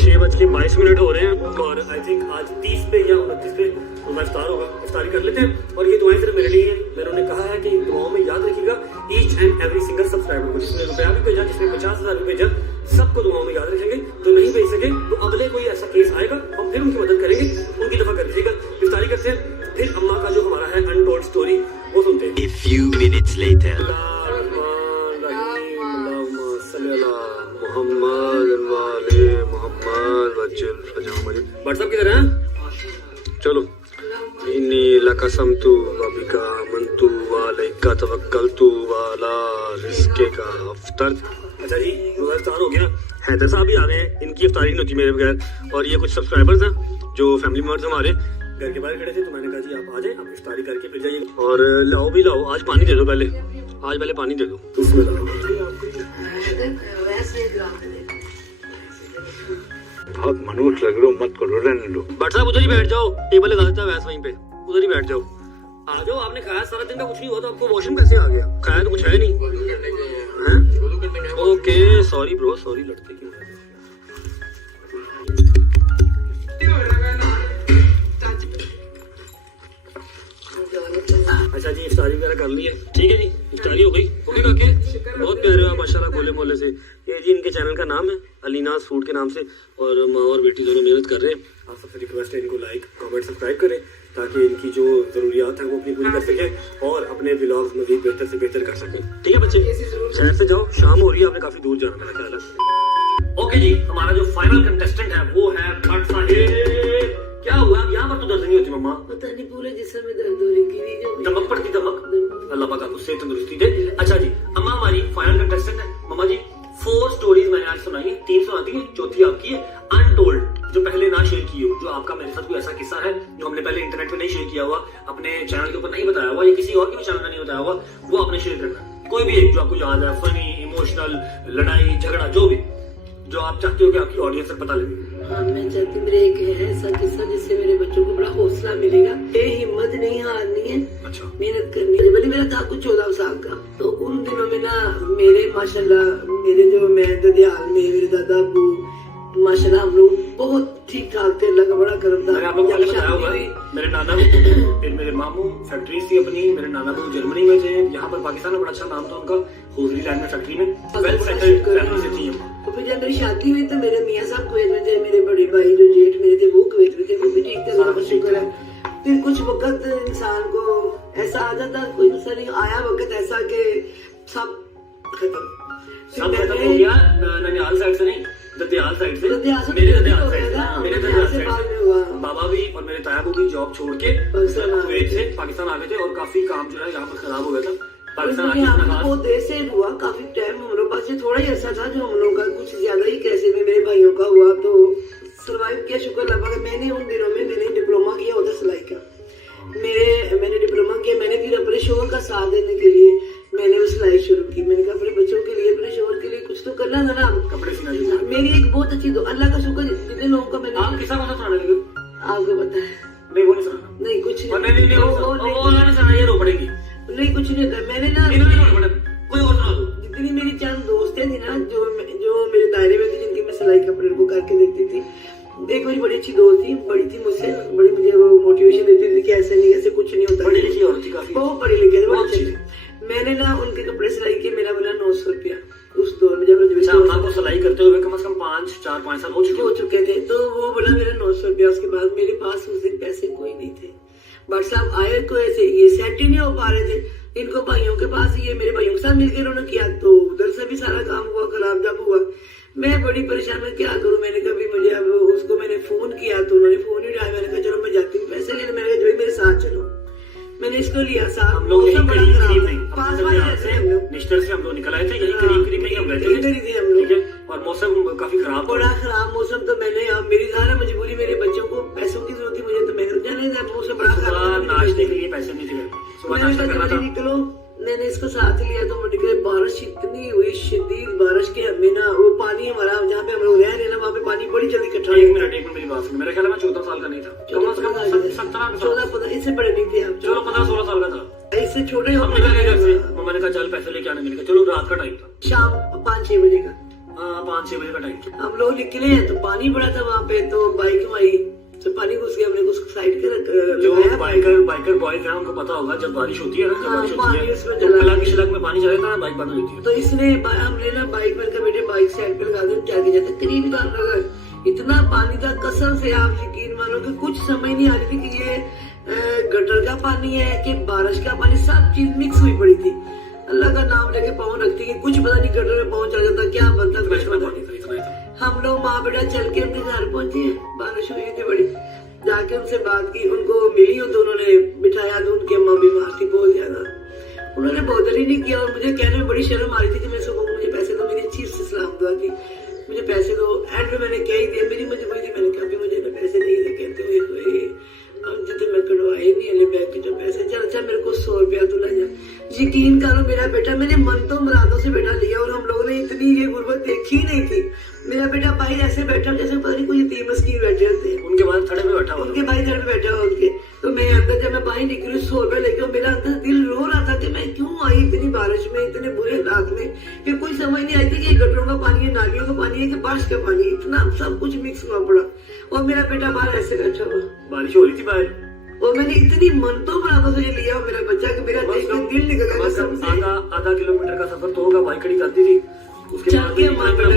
6:22 हो रहे हैं और आई थिंक आज 30 पे या 29 पे हमारा इफ्तार होगा, इफ्तारी कर लेते हैं। और ये दुआएं सिर्फ मेरे लिए हैं, मैंने उन्हें कहा है कि दुआओं में याद रखिएगा each and every single subscriber को, जिसने रुपया भी भेजा, जिसने 50,000 भी भेजा, सबको दुआओं में याद रखेंगे। जो नहीं भेज सके तो अगले कोई ऐसा केस आएगा और फिर उनकी मदद करेंगे, उनकी दफा कर दीजिएगा। इफ्तारी करते हैं, फिर अम्मा का जो हमारा है अनटोल्ड स्टोरी वो सुनते हैं। A few minutes later. WhatsApp किधर है? चलो। इन्नी लकसमतु वबिका मंतु वालैका तवक्कलतु वाला रिस्के का अफ्तर। अच्छा जी, इफ्तार हो गया। हैदर साहब भी आ गए हैं, इनकी इफ्तारी नहीं होती मेरे बगैर। और ये कुछ सब्सक्राइबर्स हैं जो फैमिली मेंबर्स हमारे घर के बाहर खड़े थे, तो मैंने कहा जी आप आ जाए, आप इफ्तारी करके फिर जाइए। और लाओ भी लाओ, आज पानी दे दो, पहले आज पहले पानी दे दो। बहुत मनुष्य लग रहे हो, मत करो, रहने दो। बट साहब उधर ही बैठ जाओ, टेबल लगा देता है वैसे वहीं पे, उधर ही बैठ जाओ। आ जाओ, आपने खाया सारा दिन का कुछ नहीं हुआ तो आपको वॉशरूम कैसे आ गया? खाया तो कुछ है नहीं। Okay sorry bro, sorry. लड़ते क्यों? अच्छा जी, इफ्तारी वगैरह कर ली है, ठीक है जी, इफ्तारी हो गई। ओके काके, बहुत प्यारे हो आप माशाल्लाह, गोले मोले से। ये जी इनके चैनल का नाम है अलीनाज फूड के नाम से, और माँ और बेटी दोनों मेहनत कर रहे हैं। आप सबसे रिक्वेस्ट है, इनको लाइक कमेंट सब्सक्राइब करें ताकि इनकी जो ज़रूरियात है वो अपनी पूरी कर सकें और अपने व्लॉग्स मज़ीद बेहतर से बेहतर कर सकें, ठीक है बच्चे। शहर से जाओ, शाम हो रही है, आपने काफ़ी दूर जाना मेरा ख्याल है। ओके जी, हमारा जो फाइनल कंटेस्टेंट है वो है भट्ट साहिब। क्या हुआ? यहाँ पर तो दर्द नहीं होती मम्मा। पता नहीं पूरे जिस्म में दर्द हो रही थी, दमक पड़ती, दमक। अल्लाह पाक आपको सेहत तंदुरुस्ती दे। अच्छा जी, अम्मा हमारी फाइनल कंटेस्टेंट है। मम्मा जी 4 स्टोरीज मैंने आज सुनाई है, 3 सुनाती है, चौथी आपकी है अनटोल्ड, जो पहले ना शेयर की हो, जो आपका मेरे साथ कोई ऐसा किस्सा है जो हमने पहले इंटरनेट पे नहीं शेयर किया हुआ, अपने चैनल के ऊपर नहीं बताया हुआ या किसी और के भी चैनल का नहीं बताया हुआ, वो आपने शेयर करना है। कोई भी एक जो आपको याद है, फनी, इमोशनल, लड़ाई झगड़ा, जो भी जो आप चाहते हो कि आपकी ऑडियंस तक पता लगे। हाँ, मैं चाहती मेरे एक है ऐसा किस्सा जिससे मेरे बच्चों को बड़ा हौसला मिलेगा। हिम्मत नहीं हारनी है, अच्छा, मेहनत करनी है। भले मेरा था कुछ 14 साल का, तो उन दिनों में ना मेरे माशाल्लाह, मेरे जो मैं ददियाल में मेरे दादा अबू माशाल्लाह हम लोग बहुत ठीक ठाक थे, अल्लाह का बड़ा करम था। मैंने आप लोगों को बताया होगा, मेरे नाना फिर मेरे मामू फैक्ट्री थी अपनी, मेरे नाना को जर्मनी में थे, यहाँ पर पाकिस्तान में बड़ा अच्छा नाम था उनका, होजरी लैंड में फैक्ट्री में, वेल सेटल्ड फैमिली से थी। तो फिर जब मेरी शादी हुई तो मेरे मियाँ साहब कुवैत में थे, मेरे बड़े भाई जो जेठ मेरे थे वो कुवैत में थे, वो भी ठीक थे, अल्लाह का शुक्र है। फिर कुछ वक्त इंसान को ऐसा आ जाता, कोई मसला नहीं, आया वक्त ऐसा कि सब खत्म हो गया। ननिहाल साइड से नहीं, ददियाल साइड से, मेरे ददियाल साइड से बाबा भी और मेरे तायाबू भी जॉब छोड़ के कुवैत से पाकिस्तान आ गए थे और काफी काम जो है यहाँ पर खराब हो गया था। बहुत देर से हुआ, काफी टाइम हम लोग पास थोड़ा ही ऐसा था जो हम लोग का कुछ ज्यादा ही कैसे में मेरे भाइयों का हुआ, तो सर्वाइव किया, शुक्र अल्लाह का। मैंने उन दिनों में मैंने डिप्लोमा किया होता सिलाई का, मैंने डिप्लोमा किया। मैंने फिर अपने शोहर का साथ देने के लिए मैंने वो सिलाई शुरू की। मैंने कहा अपने बच्चों के लिए, अपने शोहर के लिए कुछ तो करना था ना, कपड़े सिलाई। मेरी एक बहुत अच्छी दो, अल्लाह का शुक्र, जितने लोगों का मैंने आप किसा कौन सा सुनाने लगे? आपको पता है? नहीं वो नहीं सुना, नहीं कुछ नहीं, नहीं सुना, ये रो पड़ेगी। नहीं कुछ नहीं होता। मैंने ना कोई और सुना दो। जितनी मेरी चंद दोस्तें थी ना जो मेरे दायरे में थी, जिनकी मैं सिलाई कपड़े को करके देती थी, एक मेरी बड़ी अच्छी दोस्त थी, बड़ी थी मुझसे, बड़ी मुझे वो मोटिवेशन देती थी कि ऐसे नहीं, ऐसे कुछ नहीं होता। बड़ी लिखी और थी काफी, बहुत पढ़ी लिखी थी, बहुत अच्छी। मैंने ना उनके कपड़े सिलाई किए, मेरा बना 900 रुपया उस दौर में, जब आपको सिलाई करते हुए कम से कम 4-5 साल हो चुके थे। तो वो बोला मेरा 900 रुपया। उसके बाद मेरे पास उस दिन पैसे कोई नहीं थे, बट साहब आए तो ऐसे ये सेट ही नहीं हो पा रहे थे। इनको भाइयों के पास ये मेरे भाइयों के साथ मिलकर उन्होंने किया तो उधर से भी सारा काम हुआ खराब। जब हुआ मैं बड़ी परेशान में क्या करूं, मैंने कभी मुझे अब उसको मैंने फोन किया तो उन्होंने फोन ही उठाया। मैंने कहा चलो मैं जाती हूँ पैसे लेने, मैंने कहा जो मेरे साथ चलो। मैंने इसको लिया साथ। हम लोग यहीं बड़ा करीब खराब करीब है। नहीं, पास अपने पास यहाँ रहते से हैं हम लोग। निश्चित से हम लोग निकल आए थे, यहीं करीब करीब में ही हम गए थे, इधर ही थे हम लोग। ठीक है। और मौसम काफी खराब था। बड़ा खराब मौसम। तो मैंने अब मेरी सारा मजबूरी, मेरे बच्चों को पैसों की जरूरत थी, मुझे तो मैंने जाने था मौसम बड़ा सुबह खराब। नाश्ते के लिए पैसे नहीं थे, सुबह मैंने नाश्ता करना कहा था। निकलो, मैंने इसको साथ लिया तो हम निकले। बारिश इतनी हुई शदीद बारिश के हमें ना वो पानी हमारा जहाँ पे हम लोग रह रहे हैं ना वहाँ पे पानी बड़ी जल्दी इकट्ठा हो एक गया। मिनट मेरी बात सुनो। मेरा ख्याल है मैं 14 साल का नहीं था, कम से कम 17 14 इससे बड़े नहीं थे हम। चलो 15-16 साल का था। इससे छोटे हम निकल गए घर से। मम्मा ने कहा चल पैसे लेके आने, मैंने कहा चलो। रात का टाइम था, शाम 5-6 बजे का। हाँ 5-6 बजे का टाइम था। हम लोग निकले हैं तो पानी बड़ा था वहाँ पे, तो बाइक में आई तो पानी घुस गया। हमने उसको साइड कर जो लगाया। बाइकर बॉयज हैं उनको पता होगा जब बारिश होती है ना, जब बारिश पानी होती उसमें है जला- तो शिलक में पानी चले था, बाइक बंद हो जाती है। तो इसने हमने ना बाइक में का बेटे बाइक साइड पे लगा दी, जाके जाते करीब का लगा। इतना पानी था कसम से आप यकीन मानो कि कुछ समझ नहीं आ रही थी कि ये गटर का पानी है कि बारिश का पानी, सब चीज मिक्स हुई पड़ी थी। अल्लाह का नाम लेके पाँव रखती है, कुछ पता नहीं गटर में पाँव चल जाता क्या बनता कुछ इतना पता पानी था, इतना ही था। हम लोग माँ बेटा चल के उनके घर पहुंचे। बारिश हुई थी बड़ी, जाके उनसे बात की, उनको मिली हो तो उन्होंने बिठाया। तो उनकी अम्मा बीमार थी बहुत ज्यादा, उन्होंने बहुत ही नहीं किया। और मुझे कहने में बड़ी शर्म आ रही थी कि मैं सुबह मुझे पैसे दो, मेरी अच्छी से सलाम दुआ की मुझे पैसे दो। एंड में मैंने क्या ही दिया, मेरी मजबूरी थी। मैंने कहा अभी मुझे ना पैसे नहीं दे, कहते हुए अब जितने मैं कटवाए नहीं अले बैंक के जो पैसे। चल अच्छा मेरे को 100 रुपया तो ला जा। यकीन करो मेरा बेटा, मैंने मन तो मुरादों से बेटा लिया और हम लोगों ने इतनी ये गुर्बत देखी नहीं थी। मेरा बेटा भाई ऐसे बैठा जैसे पता नहीं कोई यतीम मिस्कीन बैठे होते हैं। उनके बाद खड़े में बैठा हुआ उनके भाई घर पे बैठा हुआ उनके। तो मैं अंदर जब मैं बाहर निकली 100 रुपया लेके, मेरा अंदर दिल रो रहा था कि मैं क्यों आई इतनी बारिश में, इतने बुरे हालात में, कि कोई समझ नहीं आई थी कि गटरों का पानी है, नालियों का पानी है कि बारिश का पानी है। इतना सब कुछ मिक्स हुआ पड़ा और मेरा बेटा बाहर ऐसे बैठा हुआ। बारिश हो रही थी बाहर। और मैंने इतनी मन तो बना से लिया और मेरा बच्चा कि मेरा देख के दिल निकल गया कसम से। आधा किलोमीटर का सफर तो होगा, बाइक खड़ी जाती थी। उसके बाद जाके मैंने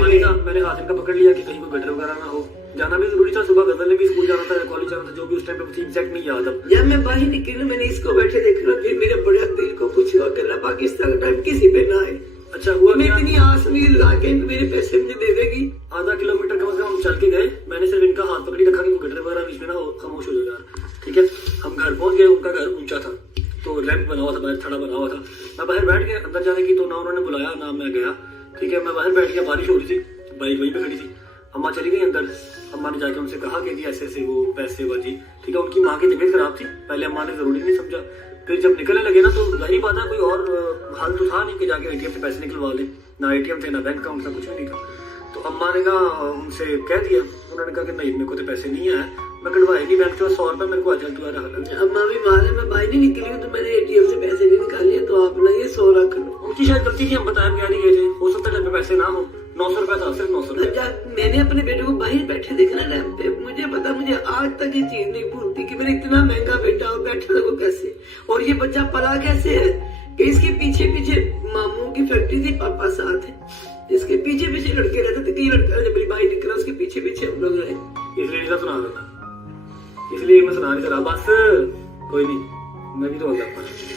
मैंने हाथ इनका पकड़ लिया कि कहीं कोई गटर वगैरह ना हो। जाना भी जरूरी था, सुबह गजल ने भी स्कूल जाना था, कॉलेज जाना था, जो भी उस टाइम पे मुझे एग्जैक्ट नहीं याद अब। जब मैं बाहर निकली मैंने इसको बैठे देखा, फिर मेरे बड़े दिल को कुछ हुआ कि पाकिस्तान का टाइम किसी पे ना आए। अच्छा हुआ मैं क्या? इतनी आस नहीं लगा के मेरे पैसे मुझे दे देगी। आधा किलोमीटर कम से कम हम चल के गए। मैंने सिर्फ इनका हाथ पकड़ी रखा कि गटर वगैरह बीच में ना हो, खामोश हो जाओ यार। ठीक है, हम घर पहुंच गए। उनका घर ऊंचा था तो रैंप बना हुआ था, बाहर थड़ा बना हुआ था। मैं बाहर बैठ गया, अंदर जाने की तो ना उन्होंने बुलाया ना मैं गया। ठीक है, मैं बाहर बैठ गया, बारिश हो रही थी, बाइक वहीं पे खड़ी थी। अम्मा चली गई अंदर। अम्मा ने जाके उनसे कहा कि ऐसे ऐसे वो पैसे बाजी। ठीक है, उनकी माँ की तबीयत खराब थी, पहले अम्मा ने जरूरी नहीं समझा। फिर जब निकलने लगे ना तो जाहिर बात है कोई और हाल तो था नहीं कि जाके एटीएम से पैसे निकलवा ले। ना एटीएम थे ना बैंक अकाउंट था, कुछ भी नहीं था। तो अम्मा ने कहा उनसे कह दिया, उन्होंने कहा कि नहीं मेरे को तो पैसे नहीं है, मैं कटवाए नहीं बैंक से, 100 रुपये मेरे को आ जाए। तुम्हारा हाल अम्मा भी मारे, मैं बाहर नहीं निकली हूँ तो मैंने एटीएम से पैसे नहीं निकाले, तो आप ना ये 100 रख लो। उनकी शायद गलती थी, हम बताया क्या नहीं गए थे, हो सकता है पैसे ना हो। 900 रुपया था, सिर्फ 900 रुपया। जब मैंने अपने बेटे को बाहर बैठे देखा ना रैंप पे, मुझे पता, मुझे आज तक ये चीज नहीं भूलती कि मेरा इतना महंगा बेटा और बैठा था वो कैसे, और ये बच्चा पला कैसे है कि इसके पीछे पीछे मामू की फैक्ट्री थी, पापा साथ है, इसके पीछे पीछे लड़के रहते थे। कई लड़का जब मेरी भाई निकला उसके पीछे पीछे हम लोग रहे। इसलिए नहीं सुना रहा था, इसलिए मैं सुना नहीं रहा। बस कोई नहीं, मैं भी तो होता था।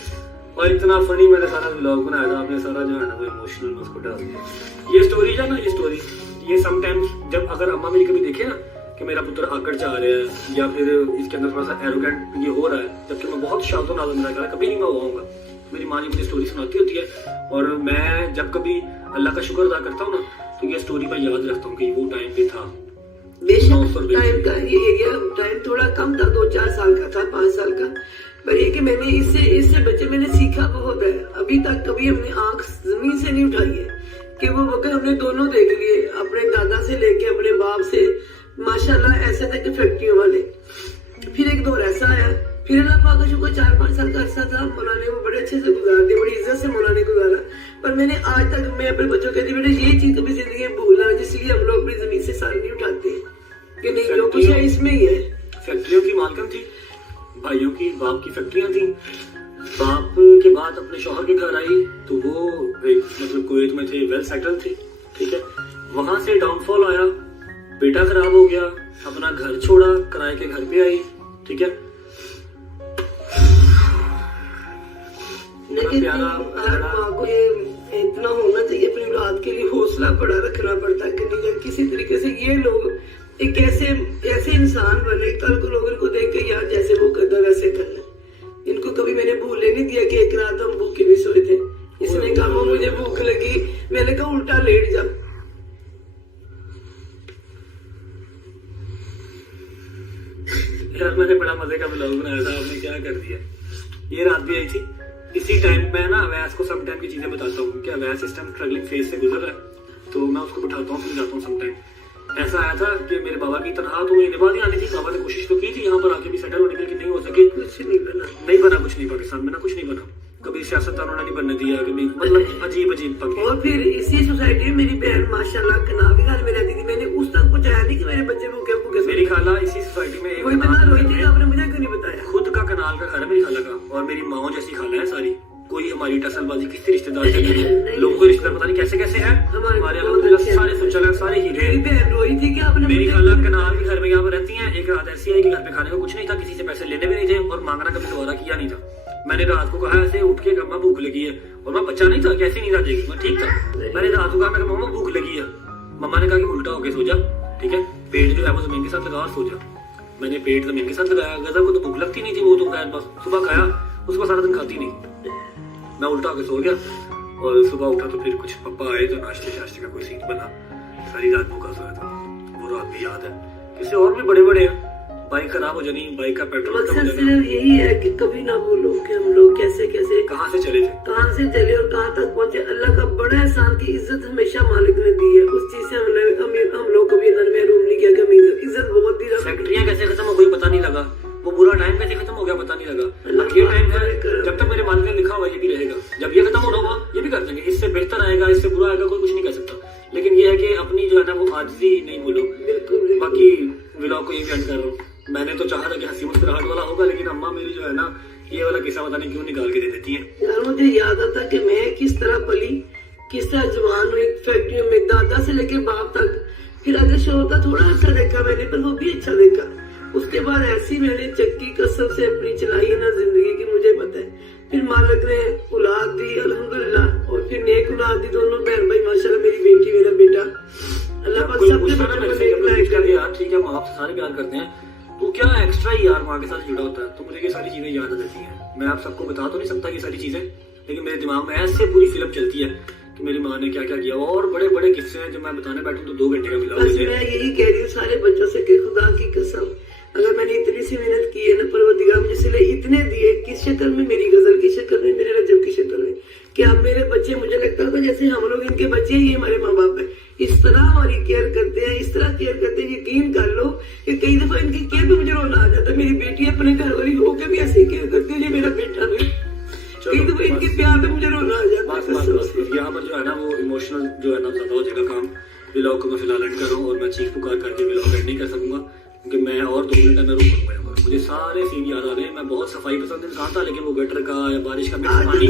और इतना फनी मैंने सारा व्लॉग बनाया था, आपने सारा जो है ना वो इमोशनल में उसको डाल दिया। ये स्टोरी है ना, ये स्टोरी ये समटाइम्स जब अगर अम्मा मेरी कभी देखे ना कि मेरा पुत्र आकड़ जा रहा है या फिर इसके अंदर थोड़ा सा एरोगेंट ये हो रहा है, जबकि मैं बहुत शांत नाज़ मेरा घर कभी नहीं मैं हुआऊंगा। मेरी माँ जी मुझे स्टोरी सुनाती होती है और मैं जब कभी अल्लाह का शुक्र अदा करता हूँ ना तो ये स्टोरी मैं याद रखता हूँ कि वो टाइम पे था। बेशक टाइम का ये एरिया टाइम थोड़ा कम था, 2-4 साल का था, 5 साल का, पर ये कि मैंने इससे बच्चे मैंने सीखा बहुत है। अभी तक कभी हमने आंख जमीन से नहीं उठाई है कि वो वक्त हमने दोनों देख लिए, अपने दादा से लेके अपने बाप से। माशाल्लाह ऐसे थे कि फैक्ट्रियों वाले। फिर एक दौर ऐसा आया, फिर अल्लाह पाक का शुक्र 4-5 साल का अरसा था, मौला ने वो बड़े अच्छे से गुजार दिया, बड़ी इज्जत से मौला ने गुजारा। पर मैंने आज तक मैं अपने बच्चों को कहती बेटा ये चीज कभी जिंदगी में भूलना, जिसलिए हम लोग अपनी जमीन से साल नहीं उठाते कि नहीं जो कुछ है इसमें ही है। फैक्ट्रियों की मालकन थी, भाइयों की बाप की फैक्ट्रियां थी। बाप के बाद अपने शौहर के घर आई तो वो मतलब कुवैत में थे, वेल सेटल थे। ठीक है, वहां से डाउनफॉल आया, बेटा खराब हो गया, अपना घर छोड़ा, किराए के घर पे आई। ठीक है, लेकिन प्यारा हर माँ को ये इतना होना चाहिए, अपनी औलाद के लिए हौसला बड़ा रखना पड़ता है कि नहीं किसी तरीके से ये लोग एक ऐसे इंसान बने, कल को लोग इनको देख के यार जैसे वो करता वैसे करना। इनको कभी मैंने भूलने नहीं दिया कि एक रात हम भूखे भी सोए थे। इसने कहा मुझे भूख लगी, मैंने कहा उल्टा लेट जा। यार मैंने बड़ा मजे का ब्लॉग बनाया था, आपने क्या कर दिया। ये रात भी आई थी इसी टाइम। मैं ना अवैस को सम टाइम की चीजें बताता हूँ कि अवैस इस टाइम स्ट्रगलिंग फेज से गुजर रहा है, तो मैं उसको बिठाता हूँ, फिर जाता हूँ सम टाइम। ऐसा आया था कि मेरे बाबा की तनख्वाह तो महीने बाद ही आनी थी। बाबा ने कोशिश तो की थी यहाँ पर आके भी सेटल होने की, लेकिन नहीं हो सके। कुछ नहीं बना, कुछ नहीं पाकिस्तान में ना, कुछ नहीं बना। कभी सियासतदानों ने नहीं बनने दिया, कभी मतलब अजीब पके। और फिर इसी सोसाइटी में मेरी बहन माशाल्लाह कनावी घर में रहती थी। मैंने उस तक पहुंचाया नहीं कि मेरे बच्चे भूखे भूखे। मेरी खाला इसी सोसाइटी में एक वही बना रोई थी, आपने मुझे क्यों नहीं बताया। खुद का कनाल का घर है मेरी खाला का, और मेरी माओ जैसी खाला है सारी। कोई हमारी टसलबाजी किसी रिश्तेदार से नहीं है। लोगों को रिश्तेदार पता नहीं कैसे कैसे है, हमारे अल्हम्दुलिल्लाह सारे सुचल सारे हीरे। मेरी बहन रोई थी कि आपने मेरी खाला कनाल के घर में यहाँ पर रहती है। एक रात ऐसी आई कि घर पे खाने को कुछ नहीं था, किसी से पैसे लेने भी नहीं थे और मांगना कभी दोबारा किया नहीं था। मैंने रात को कहा ऐसे उठ के अम्मा भूख लगी है, और मैं बच्चा नहीं था, कैसे नींद आ जाएगी, मैं ठीक था। मैंने रात को कहा मैं मम्मा भूख लगी है। मम्मा ने कहा कि उल्टा होके सो जा, ठीक है, पेट जो है वो जमीन के साथ लगा और सो जा। मैंने पेट जमीन के साथ लगाया। गजब को तो भूख लगती नहीं थी, वो तो खैर बस सुबह खाया, उसको सारा दिन खाती नहीं। मैं उल्टा होके सो गया और सुबह उठा तो फिर कुछ पापा आए तो नाश्ते शाश्ते का कोई सीन बना। सारी रात भूखा सोया था, वो रात भी याद है। किसी और भी बड़े बड़े हैं, बाइक खराब हो जानी, बाइक का पेट्रोल मकसद सिर्फ यही है कि कभी ना भूलो कि हम लोग कैसे कैसे कहाँ से चले थे, कहाँ से चले और कहाँ तक पहुँचे। अल्लाह का बड़ा एहसान की इज्जत हमेशा मालिक ने दी है। उस चीज से हम लोग कभी अंदर महरूम नहीं किया कि हमें इज्जत बहुत दी। फैक्ट्रियाँ कैसे खत्म हो गई पता नहीं लगा, वो बुरा टाइम कैसे खत्म हो गया पता नहीं लगा। अब ये टाइम है जब तक मेरे मालिक ने लिखा हुआ ये भी रहेगा, जब ये खत्म होना हुआ ये भी कर देंगे। इससे बेहतर आएगा, इससे बुरा आएगा, कोई कुछ नहीं कह सकता। लेकिन ये है कि अपनी जो है ना वो आजिज़ी नहीं भूलो। बाकी व्लॉग को ये भी एंड कर रहा हूँ। मैंने तो चाहा था कि हंसी मुस्कुराहट वाला होगा, लेकिन अम्मा मेरी जो है ना ये वाला किस्सा पता नहीं क्यों निकाल के दे देती है। यार मुझे याद आता कि मैं किस तरह पली, किस तरह जवान हुई फैक्ट्रियों में, दादा से लेके बाप तक। फिर अगर शोर का थोड़ा अच्छा देखा मैंने, पर वो भी अच्छा देखा। उसके बाद ऐसी मैंने चक्की कसम से अपनी चलाई है ना जिंदगी की, मुझे पता है। फिर मालिक ने औलाद दी अल्हम्दुलिल्लाह, और फिर नेक औलाद दी। दोनों बहन भाई माशाल्लाह, मेरी बेटी मेरा बेटा, अल्लाह पाक सबके बच्चों को नेक लायक करे। यार ठीक है, माँ बाप से सारे प्यार करते हैं, तो क्या एक्स्ट्रा ही यार माँ के साथ जुड़ा होता है, तो मुझे ये सारी चीजें याद आ जाती हैं। मैं आप सबको बता तो नहीं सकता ये सारी चीजें, लेकिन मेरे दिमाग में ऐसे पूरी फिल्म चलती है कि मेरी माँ ने क्या क्या किया। और बड़े बड़े किस्से हैं, जब मैं बताने बैठूं तो 2 घंटे का मिला। बस मैं यही कह रही हूँ सारे बच्चों से कि खुदा की कसम, अगर मैंने इतनी सी मेहनत की है ना, परवरदिगार मुझे सिले इतने दिए, किस शक्ल में, मेरी गजल की शक्ल में, मेरे रजब की शक्ल में, कि अब मेरे बच्चे, मुझे लगता था जैसे हम लोग इनके बच्चे ही हमारे माँ बाप है। इस तरह हमारी केयर करते हैं, इस तरह केयर करते हैं, यकीन कर लो कि कई दफा इनकी केयर पे मुझे रोना आ जाता है। मेरी बेटी अपने घर वाली होकर भी ऐसी केयर करती है, ये मेरा बेटा नहीं। कई दफा इनके प्यार पे मुझे रोना आ जाता है। यहाँ पर जो है ना वो इमोशनल जो है ना ज्यादा हो जाएगा काम। व्लॉग को मैं फिलहाल एंड कर रहा हूँ, और मैं चीख पुकार करके व्लॉग एंड नहीं कर सकूंगा, क्योंकि मैं और 2 मिनट में रुकूंगा। मुझे सारे सीन याद आ रहे हैं। मैं बहुत सफाई पसंद इंसान था, लेकिन वो गटर का या बारिश का मिक्स पानी,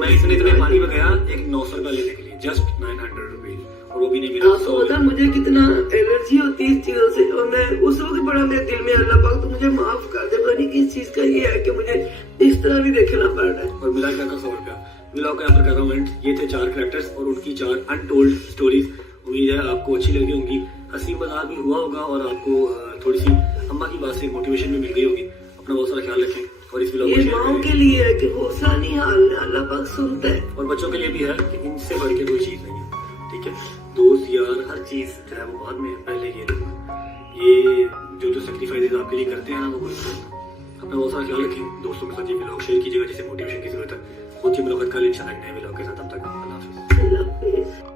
मैं इतने पानी में गया एक 900 रुपया लेने के लिए, जस्ट 900 रुपीज, और वो भी नहीं मिला। आपको पता मुझे कितना एलर्जी होती है इस चीजों से, और मैं उस वक्त बड़ा मेरे दिल में अल्लाह पाक तो मुझे माफ कर दे, पता नहीं किस चीज का ये है कि मुझे इस तरह भी देखना पड़ रहा है। और मिला क्या था 100 रुपया। व्लॉग का यहाँ पर कर रहा हूँ एंड। ये थे 4 कैरेक्टर्स और उनकी 4 अनटोल्ड स्टोरीज। उम्मीद है आपको अच्छी लगी होंगी, हंसी मजाक भी हुआ होगा, और आपको थोड़ी सी अम्मा की बात से मोटिवेशन भी मिल गई होगी। अपना बहुत सारा ख्याल रखें, और इस व्लॉग को ये शेयर माओ करें। के लिए है कि हौसला नहीं हारना, अल्लाह पाक सुनता है। और बच्चों के लिए भी है कि इनसे बढ़ के कोई चीज नहीं है, ठीक है। दोस्त यार हर चीज जो है वो बाद में, पहले ये जो सेक्रीफाइसेस आपके लिए करते हैं ना वो कोई नहीं करता। अपना बहुत सारा ख्याल रखें, दोस्तों के साथ ये व्लॉग शेयर कीजिएगा जिसे मोटिवेशन की जरूरत है। होती है मुलाकात कल इंशाल्लाह नए व्लॉग के साथ। तब तक अल्लाह हाफिज़। अल्लाह हाफिज़।